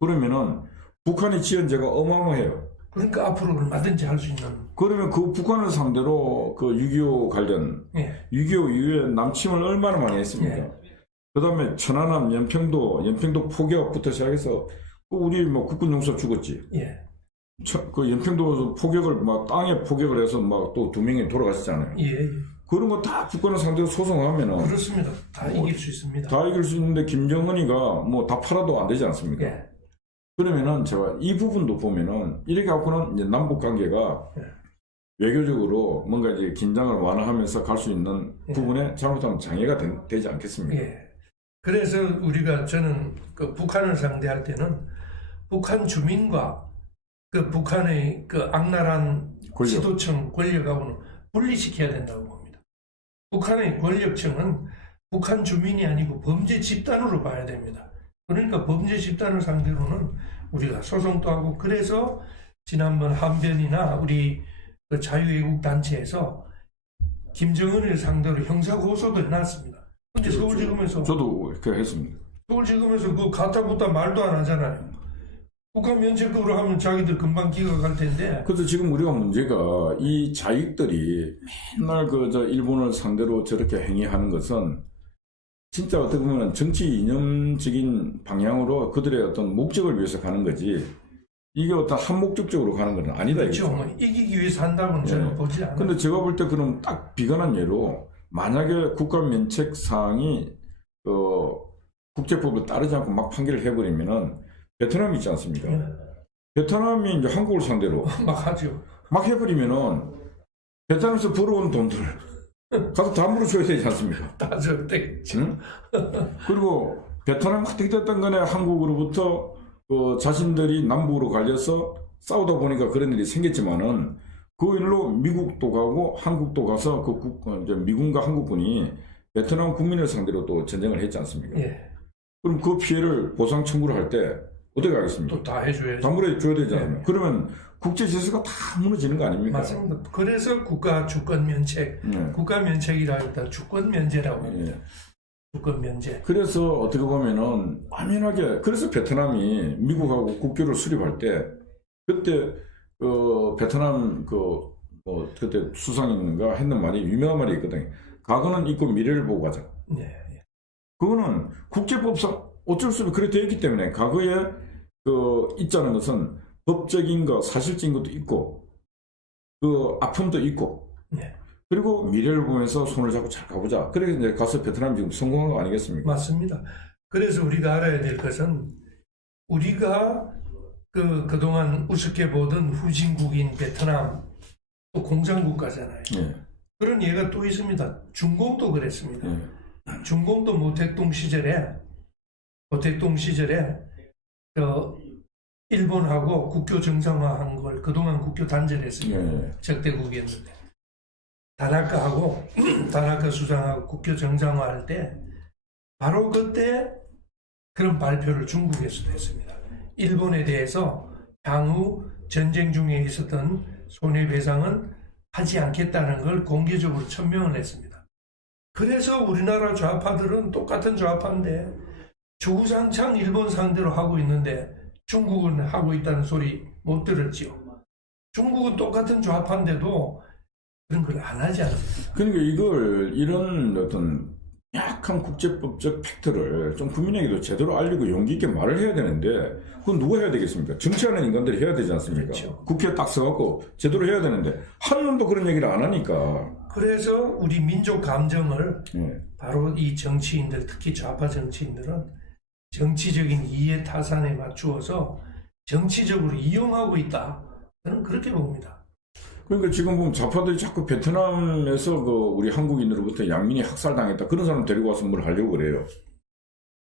그러면은 북한이 지은 죄가 어마어마해요. 그러니까 앞으로 얼마든지 할 수 있는. 그러면 그 북한을 상대로 그 6.25 관련 6.25 이후에 남침을 얼마나 많이 했습니까? 그 다음에 천안함, 연평도 포격부터 시작해서 우리 뭐 국군 용사 죽었지. 그 연평도 포격을 막 땅에 포격을 해서 막 또 2명이 돌아가셨잖아요. 그런 거 다 북한을 상대로 소송하면은. 그렇습니다. 다 이길 수 있습니다. 다 이길 수 있는데 김정은이가 뭐 다 팔아도 안 되지 않습니까? 그러면은 제가 이 부분도 보면은 이렇게 갖고는 이제 남북 관계가 외교적으로 뭔가 이제 긴장을 완화하면서 갈 수 있는 부분에 잘못하면 장애가 되지 않겠습니까? 그래서 저는 그 북한을 상대할 때는 북한 주민과 그 북한의 그 악랄한 지도층 권력하고는 분리시켜야 된다고 봅니다. 북한의 권력층은 북한 주민이 아니고 범죄 집단으로 봐야 됩니다. 그러니까 범죄 집단을 상대로는 우리가 소송도 하고, 그래서 지난번 한변이나 우리 그 자유애국 단체에서 김정은을 상대로 형사고소도 해놨습니다. 근데 그렇죠. 서울지검에서, 저도 그렇게 했습니다. 서울지검에서 그 가타부타 말도 안 하잖아요. 북한 면책으로 하면 자기들 금방 기각할 텐데. 그래서 지금 우리가 문제가 이 자익들이 맨날 일본을 상대로 저렇게 행위하는 것은 진짜 어떻게 보면 정치 이념적인 방향으로 그들의 어떤 목적을 위해서 가는 거지, 이게 어떤 한목적적으로 가는 건 아니다. 그렇죠. 뭐 이기기 위해서 한다고는 저는 보지 않아요. 근데 제가 볼 때 그럼 딱 비관한 예로, 만약에 국가 면책 사항이 국제법을 따르지 않고 막 판결을 해버리면은 베트남이 있지 않습니까? 베트남이 이제 한국을 상대로 막 하죠. 막 해버리면은 베트남에서 벌어온 돈들 가서 다 물어줘야 되지 않습니까? 다 적대겠죠. 응? 그리고 베트남 어떻게 됐든 간에 한국으로부터 자신들이 남북으로 갈려서 싸우다 보니까 그런 일이 생겼지만은, 그 일로 미국도 가고 한국도 가서 이제 미군과 한국군이 베트남 국민을 상대로 또 전쟁을 했지 않습니까? 그럼 그 피해를 보상 청구를 할 때 어떻게 하겠습니까? 또 다 해줘야죠. 다 물어줘야 되잖아요. 그러면 국제 질서가 다 무너지는 거 아닙니까? 맞습니다. 그래서 국가 주권 면책, 국가 면책이라 했다. 주권 면제라고 합니다. 주권 면제. 그래서 어떻게 보면은 완연하게, 그래서 베트남이 미국하고 국교를 수립할 때 그때 베트남 그때 수상인가 했는 말이, 유명한 말이 있거든요. 과거는 있고 미래를 보고 가자. 그거는 국제법상 어쩔 수 없이 그렇게 되어 있기 때문에, 과거에 있자는 것은 법적인 거, 사실적인 것도 있고, 아픔도 있고, 그리고 미래를 보면서 손을 잡고 잘 가보자. 그래서 이제 가서 베트남 지금 성공한 거 아니겠습니까? 맞습니다. 그래서 우리가 알아야 될 것은, 우리가 그동안 우습게 보던 후진국인 베트남, 또 공산국가잖아요. 그런 예가 또 있습니다. 중공도 그랬습니다. 중공도 모택동 시절에 고택동 시절에 일본하고 국교 정상화한 걸 그동안 국교 단절했습니다. 적대국이었는데 다나카 수상하고 국교 정상화할 때 바로 그때 그런 발표를 중국에서도 했습니다. 일본에 대해서 향후 전쟁 중에 있었던 손해배상은 하지 않겠다는 걸 공개적으로 천명을 했습니다. 그래서 우리나라 좌파들은 똑같은 좌파인데 주구장창 일본 상대로 하고 있는데 중국은 하고 있다는 소리 못 들었지요. 중국은 똑같은 좌파인데도 그런 걸 안 하지 않습니까? 그러니까 이런 어떤 약한 국제법적 팩트를 좀 국민에게도 제대로 알리고 용기 있게 말을 해야 되는데 그건 누가 해야 되겠습니까? 정치하는 인간들이 해야 되지 않습니까? 그렇죠. 국회에 딱 서갖고 제대로 해야 되는데 한 놈도 그런 얘기를 안 하니까. 그래서 우리 민족 감정을 바로 이 정치인들, 특히 좌파 정치인들은 정치적인 이해 타산에 맞추어서 정치적으로 이용하고 있다. 저는 그렇게 봅니다. 그러니까 지금 보면 좌파들이 자꾸 베트남에서 우리 한국인으로부터 양민이 학살당했다. 그런 사람 데리고 와서 뭘 하려고 그래요.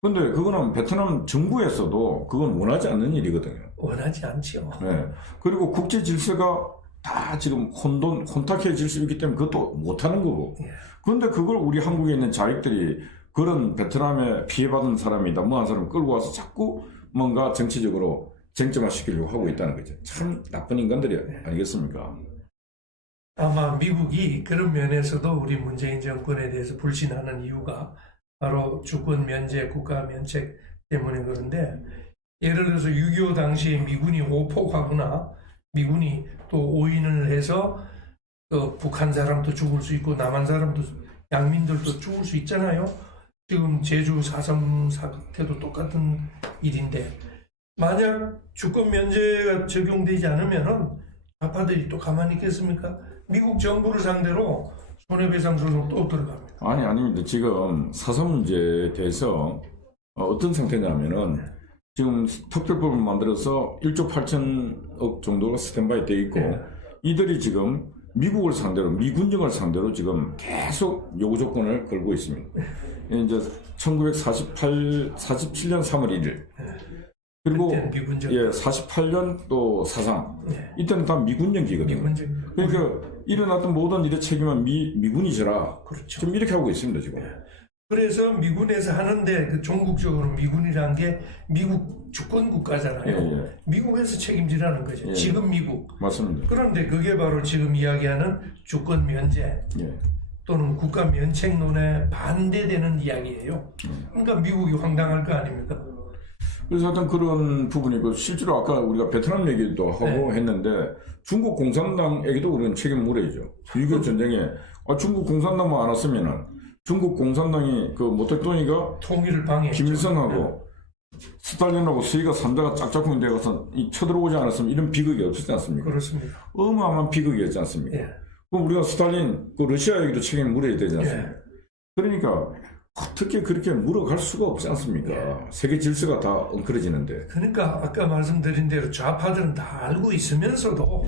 근데 그거는 베트남 정부에서도 그건 원하지 않는 일이거든요. 원하지 않죠. 네. 그리고 국제 질서가 다 지금 혼탁해질 수 있기 때문에 그것도 못하는 거고. 그런데 그걸 우리 한국에 있는 자익들이 그런 베트남에 피해받은 사람이다, 뭐 한 사람 끌고 와서 자꾸 뭔가 정치적으로 쟁점화시키려고 하고 있다는 거죠. 참 나쁜 인간들이 아니겠습니까? 아마 미국이 그런 면에서도 우리 문재인 정권에 대해서 불신하는 이유가 바로 주권 면제, 국가 면책 때문에 그런데 예를 들어서 6.25 당시에 미군이 오폭하거나 미군이 또 오인을 해서 북한 사람도 죽을 수 있고 남한 사람도 양민들도 죽을 수 있잖아요. 지금 제주 4.3 사태도 똑같은 일인데 만약 주권 면제가 적용되지 않으면은 좌파들이 또 가만히 있겠습니까? 미국 정부를 상대로 손해배상 소송 또 들어갑니다. 아닙니다. 지금 4.3 문제에 대해서 어떤 상태냐면은 지금 특별법을 만들어서 1조 8천억 정도가 스탠바이 돼 있고 이들이 지금 미국을 상대로 미군정을 상대로 지금 계속 요구 조건을 걸고 있습니다. 이제 1947년 3월 1일 그리고 48년 또 4.3 이때는 다 미군정기거든요. 그러니까 일어났던 모든 일의 책임은 미군이 져라. 그렇죠. 지금 이렇게 하고 있습니다 지금. 그래서 미군에서 하는데 그 종국적으로 미군이라는 게 미국 주권 국가잖아요. 미국에서 책임지라는 거죠. 지금 미국. 맞습니다. 그런데 그게 바로 지금 이야기하는 주권 면제 또는 국가 면책론에 반대되는 이야기예요. 그러니까 미국이 황당할 거 아닙니까? 그래서 하여튼 그런 부분이고 실제로 아까 우리가 베트남 얘기도 하고 했는데 중국 공산당에게도 우리는 책임을 물어야죠. 6.25 전쟁에 중국 공산당만 안 왔으면은 중국 공산당이 모택동이가 통일을 방해했죠. 김일성하고 스탈린하고 스위가 3자가 짝짝꿍이 되어서 쳐들어오지 않았으면 이런 비극이 없었지 않습니까? 그렇습니다. 어마어마한 비극이었지 않습니까? 그럼 우리가 스탈린 러시아에게도 책임을 물어야 되지 않습니까? 그러니까 어떻게 그렇게 물어갈 수가 없지 않습니까? 세계 질서가 다 엉클어지는데. 그러니까 아까 말씀드린 대로 좌파들은 다 알고 있으면서도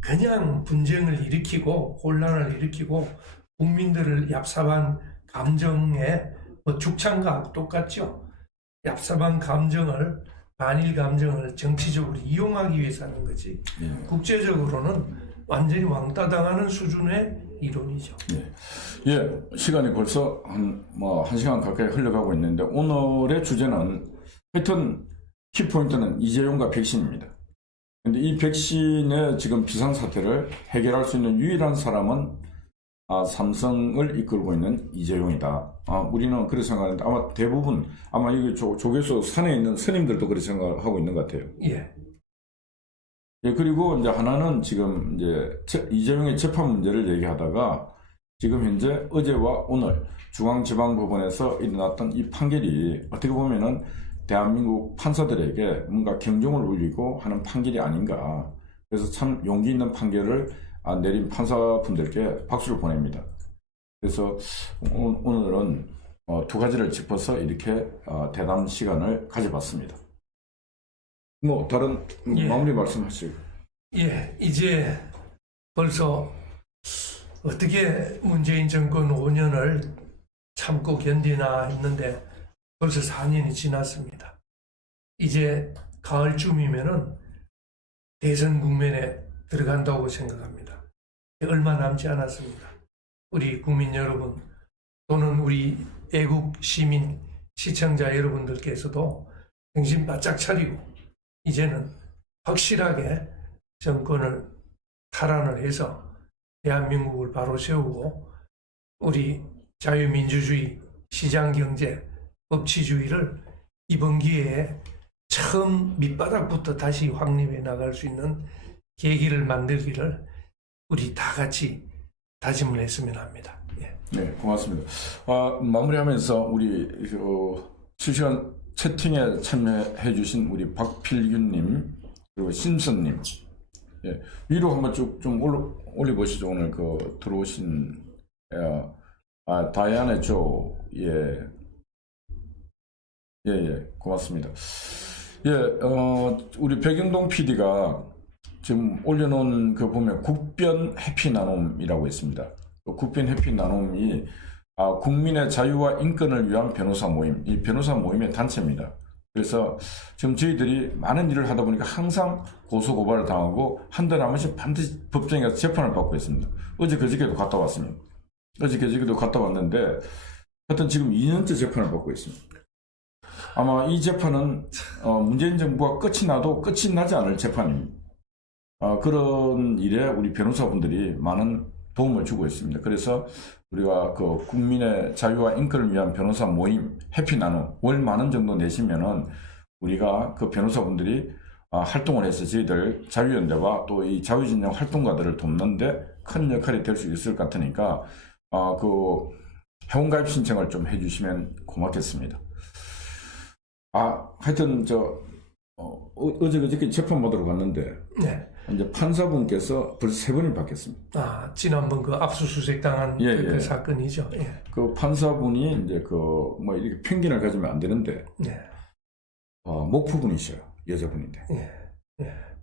그냥 분쟁을 일으키고 혼란을 일으키고 국민들을 얍삽한 감정에 죽창과 똑같죠. 얍삽한 감정을 반일 감정을 정치적으로 이용하기 위해서 하는 거지. 국제적으로는 완전히 왕따 당하는 수준의 이론이죠. 시간이 벌써 한 시간 가까이 흘러가고 있는데 오늘의 주제는 하여튼 키포인트는 이재용과 백신입니다. 근데 이 백신의 지금 비상사태를 해결할 수 있는 유일한 사람은 삼성을 이끌고 있는 이재용이다. 우리는 그렇게 생각하는데 아마 대부분 아마 여기 조교수 산에 있는 스님들도 그렇게 생각하고 있는 것 같아요. 그리고 이제 하나는 지금 이제 이재용의 재판 문제를 얘기하다가 지금 현재 어제와 오늘 중앙지방법원에서 일어났던 이 판결이 어떻게 보면은 대한민국 판사들에게 뭔가 경종을 울리고 하는 판결이 아닌가. 그래서 참 용기 있는 판결을 내린 판사분들께 박수를 보냅니다. 그래서 오늘은 두 가지를 짚어서 이렇게 대담 시간을 가져봤습니다. 다른 마무리 말씀하시죠. 이제 벌써 어떻게 문재인 정권 5년을 참고 견디나 했는데 벌써 4년이 지났습니다. 이제 가을쯤이면은 대선 국면에 들어간다고 생각합니다. 얼마 남지 않았습니다. 우리 국민 여러분 또는 우리 애국 시민 시청자 여러분들께서도 정신 바짝 차리고 이제는 확실하게 정권을 탈환을 해서 대한민국을 바로 세우고 우리 자유민주주의, 시장경제, 법치주의를 이번 기회에 처음 밑바닥부터 다시 확립해 나갈 수 있는 계기를 만들기를 우리 다 같이 다짐을 했으면 합니다. 예. 네, 고맙습니다. 마무리하면서 우리 실시간 채팅에 참여해 주신 우리 박필균님 그리고 심선님 위로 한번 쭉 좀 올려보시죠. 오늘 들어오신 다이아나 조 고맙습니다. 우리 백영동 PD가 지금 올려놓은 보면 국변 해피 나눔이라고 있습니다. 국변 해피 나눔이 국민의 자유와 인권을 위한 변호사 모임, 이 변호사 모임의 단체입니다. 그래서 지금 저희들이 많은 일을 하다 보니까 항상 고소고발을 당하고 한 달에 한 번씩 반드시 법정에 가서 재판을 받고 있습니다. 어제 그저께도 갔다 왔습니다. 어제 그저께도 갔다 왔는데 하여튼 지금 2년째 재판을 받고 있습니다. 아마 이 재판은 문재인 정부가 끝이 나도 끝이 나지 않을 재판입니다. 그런 일에 우리 변호사분들이 많은 도움을 주고 있습니다. 그래서 우리가 국민의 자유와 인권을 위한 변호사 모임 해피 나눔 월 10,000원 정도 내시면은 우리가 그 변호사분들이 활동을 해서 저희들 자유연대와 또 이 자유진영 활동가들을 돕는데 큰 역할이 될 수 있을 것 같으니까 회원가입 신청을 좀 해주시면 고맙겠습니다. 하여튼 어제 그저께 재판 받으러 갔는데 네. 이제 판사분께서 벌써 3번이 바뀌었습니다. 지난번 압수수색 당한 그 사건이죠. 예. 그 판사분이 이제 이렇게 편견을 가지면 안 되는데, 목포분이셔요. 여자분인데.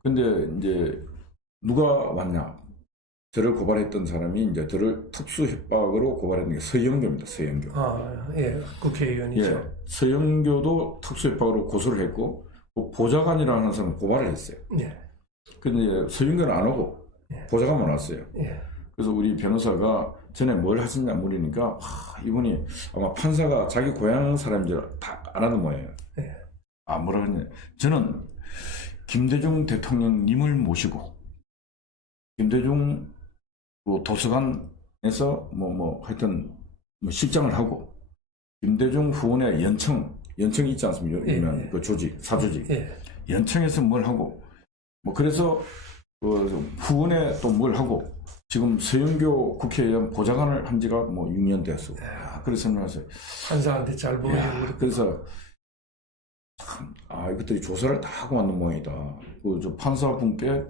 근데 이제 누가 왔냐? 저를 고발했던 사람이 이제 저를 특수 협박으로 고발했는 게 서영교입니다. 서영교. 국회의원이죠. 서영교도 특수 협박으로 고소를 했고, 보좌관이라고 하는 사람은 고발을 했어요. 근데 서영교는 안 오고 보좌관만 왔어요. 그래서 우리 변호사가 전에 뭘 하셨냐 물으니까 이분이 아마 판사가 자기 고향 사람인 줄 다 알아는 모양이에요. 뭐라 그러냐. 저는 김대중 대통령님을 모시고 김대중 도서관에서 하여튼 실장을 하고 김대중 후원의 연청이 있지 않습니까? 유명한 그 조직, 사조직. 연청에서 뭘 하고 그래서 후원에 또 뭘 하고 지금 서영교 국회의원 보좌관을 한 지가 6년 됐어. 그래서 설명하세요. 판사한테 잘 보여주고. 그래서 이것들이 조사를 다 하고 왔는 모양이다. 저 판사분께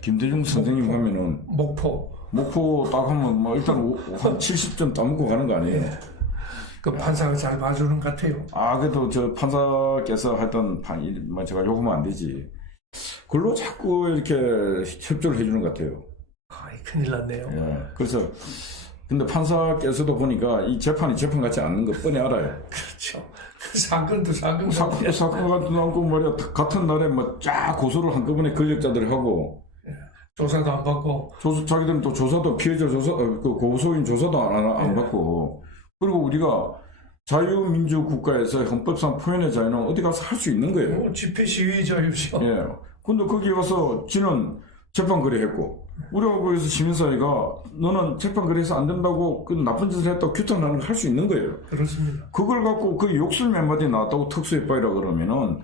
김대중 선생님 하면은 목포 딱 하면 일단 한 70점 따먹고 가는 거 아니에요? 그 판사가 잘 봐주는 것 같아요. 그래도 저 판사께서 하여튼 제가 욕하면 안 되지. 그걸로 자꾸 이렇게 협조를 해주는 것 같아요. 큰일 났네요. 그래서 근데 판사께서도 보니까 이 재판이 재판 같지 않는 거 뻔히 알아요. 그렇죠. 사건도 사건 같은 않고 말이야. 같은 날에 쫙 고소를 한꺼번에 권력자들이 하고 조사도 안 받고 자기들은 또 조사도 피해자 조사 고소인 조사도 안 받고 그리고 우리가 자유민주 국가에서 헌법상 표현의 자유는 어디 가서 할 수 있는 거예요. 집회 시위 자유죠. 근데 거기 가서 지는 재판 거래했고 우리가 거기서 시민사회가 너는 재판 거래해서 안 된다고 그 나쁜 짓을 했다고 규탄하는 걸 할 수 있는 거예요. 그렇습니다. 그걸 갖고 그 욕설 몇 마디 나왔다고 특수협박이라 그러면은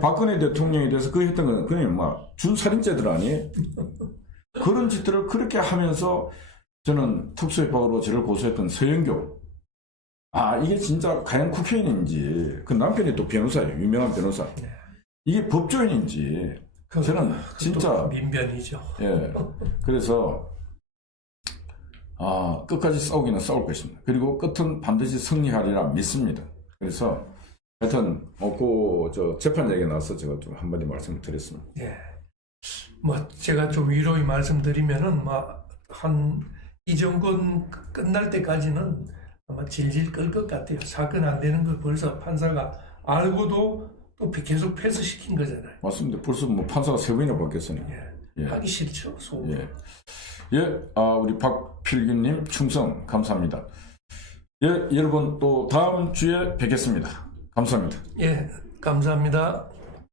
박근혜 대통령에 대해서 그 했던 건 그냥 준살인죄들 아니에요? 그런 짓들을 그렇게 하면서 저는 특수협박으로 저를 고소했던 서영교 이게 진짜 과연 국회의원인지 그 남편이 또 변호사예요. 유명한 변호사. 이게 법조인인지 저는 진짜 민변이죠. 그래서 끝까지 싸우기는 싸울 것입니다. 그리고 끝은 반드시 승리하리라 믿습니다. 그래서 하여튼 저 재판 얘기가 나와서 제가 좀 한마디 말씀을 드렸습니다. 제가 좀 위로의 말씀드리면은 이 정권 끝날 때까지는 아마 질질 끌 것 같아요. 사건 안 되는 걸 벌써 판사가 알고도 또 계속 패스시킨 거잖아요. 맞습니다. 벌써 뭐 판사가 3번이나 바뀌었으니까. 예. 하기 싫죠. 속으로. 우리 박필규님 충성 감사합니다. 여러분 또 다음 주에 뵙겠습니다. 감사합니다. 감사합니다.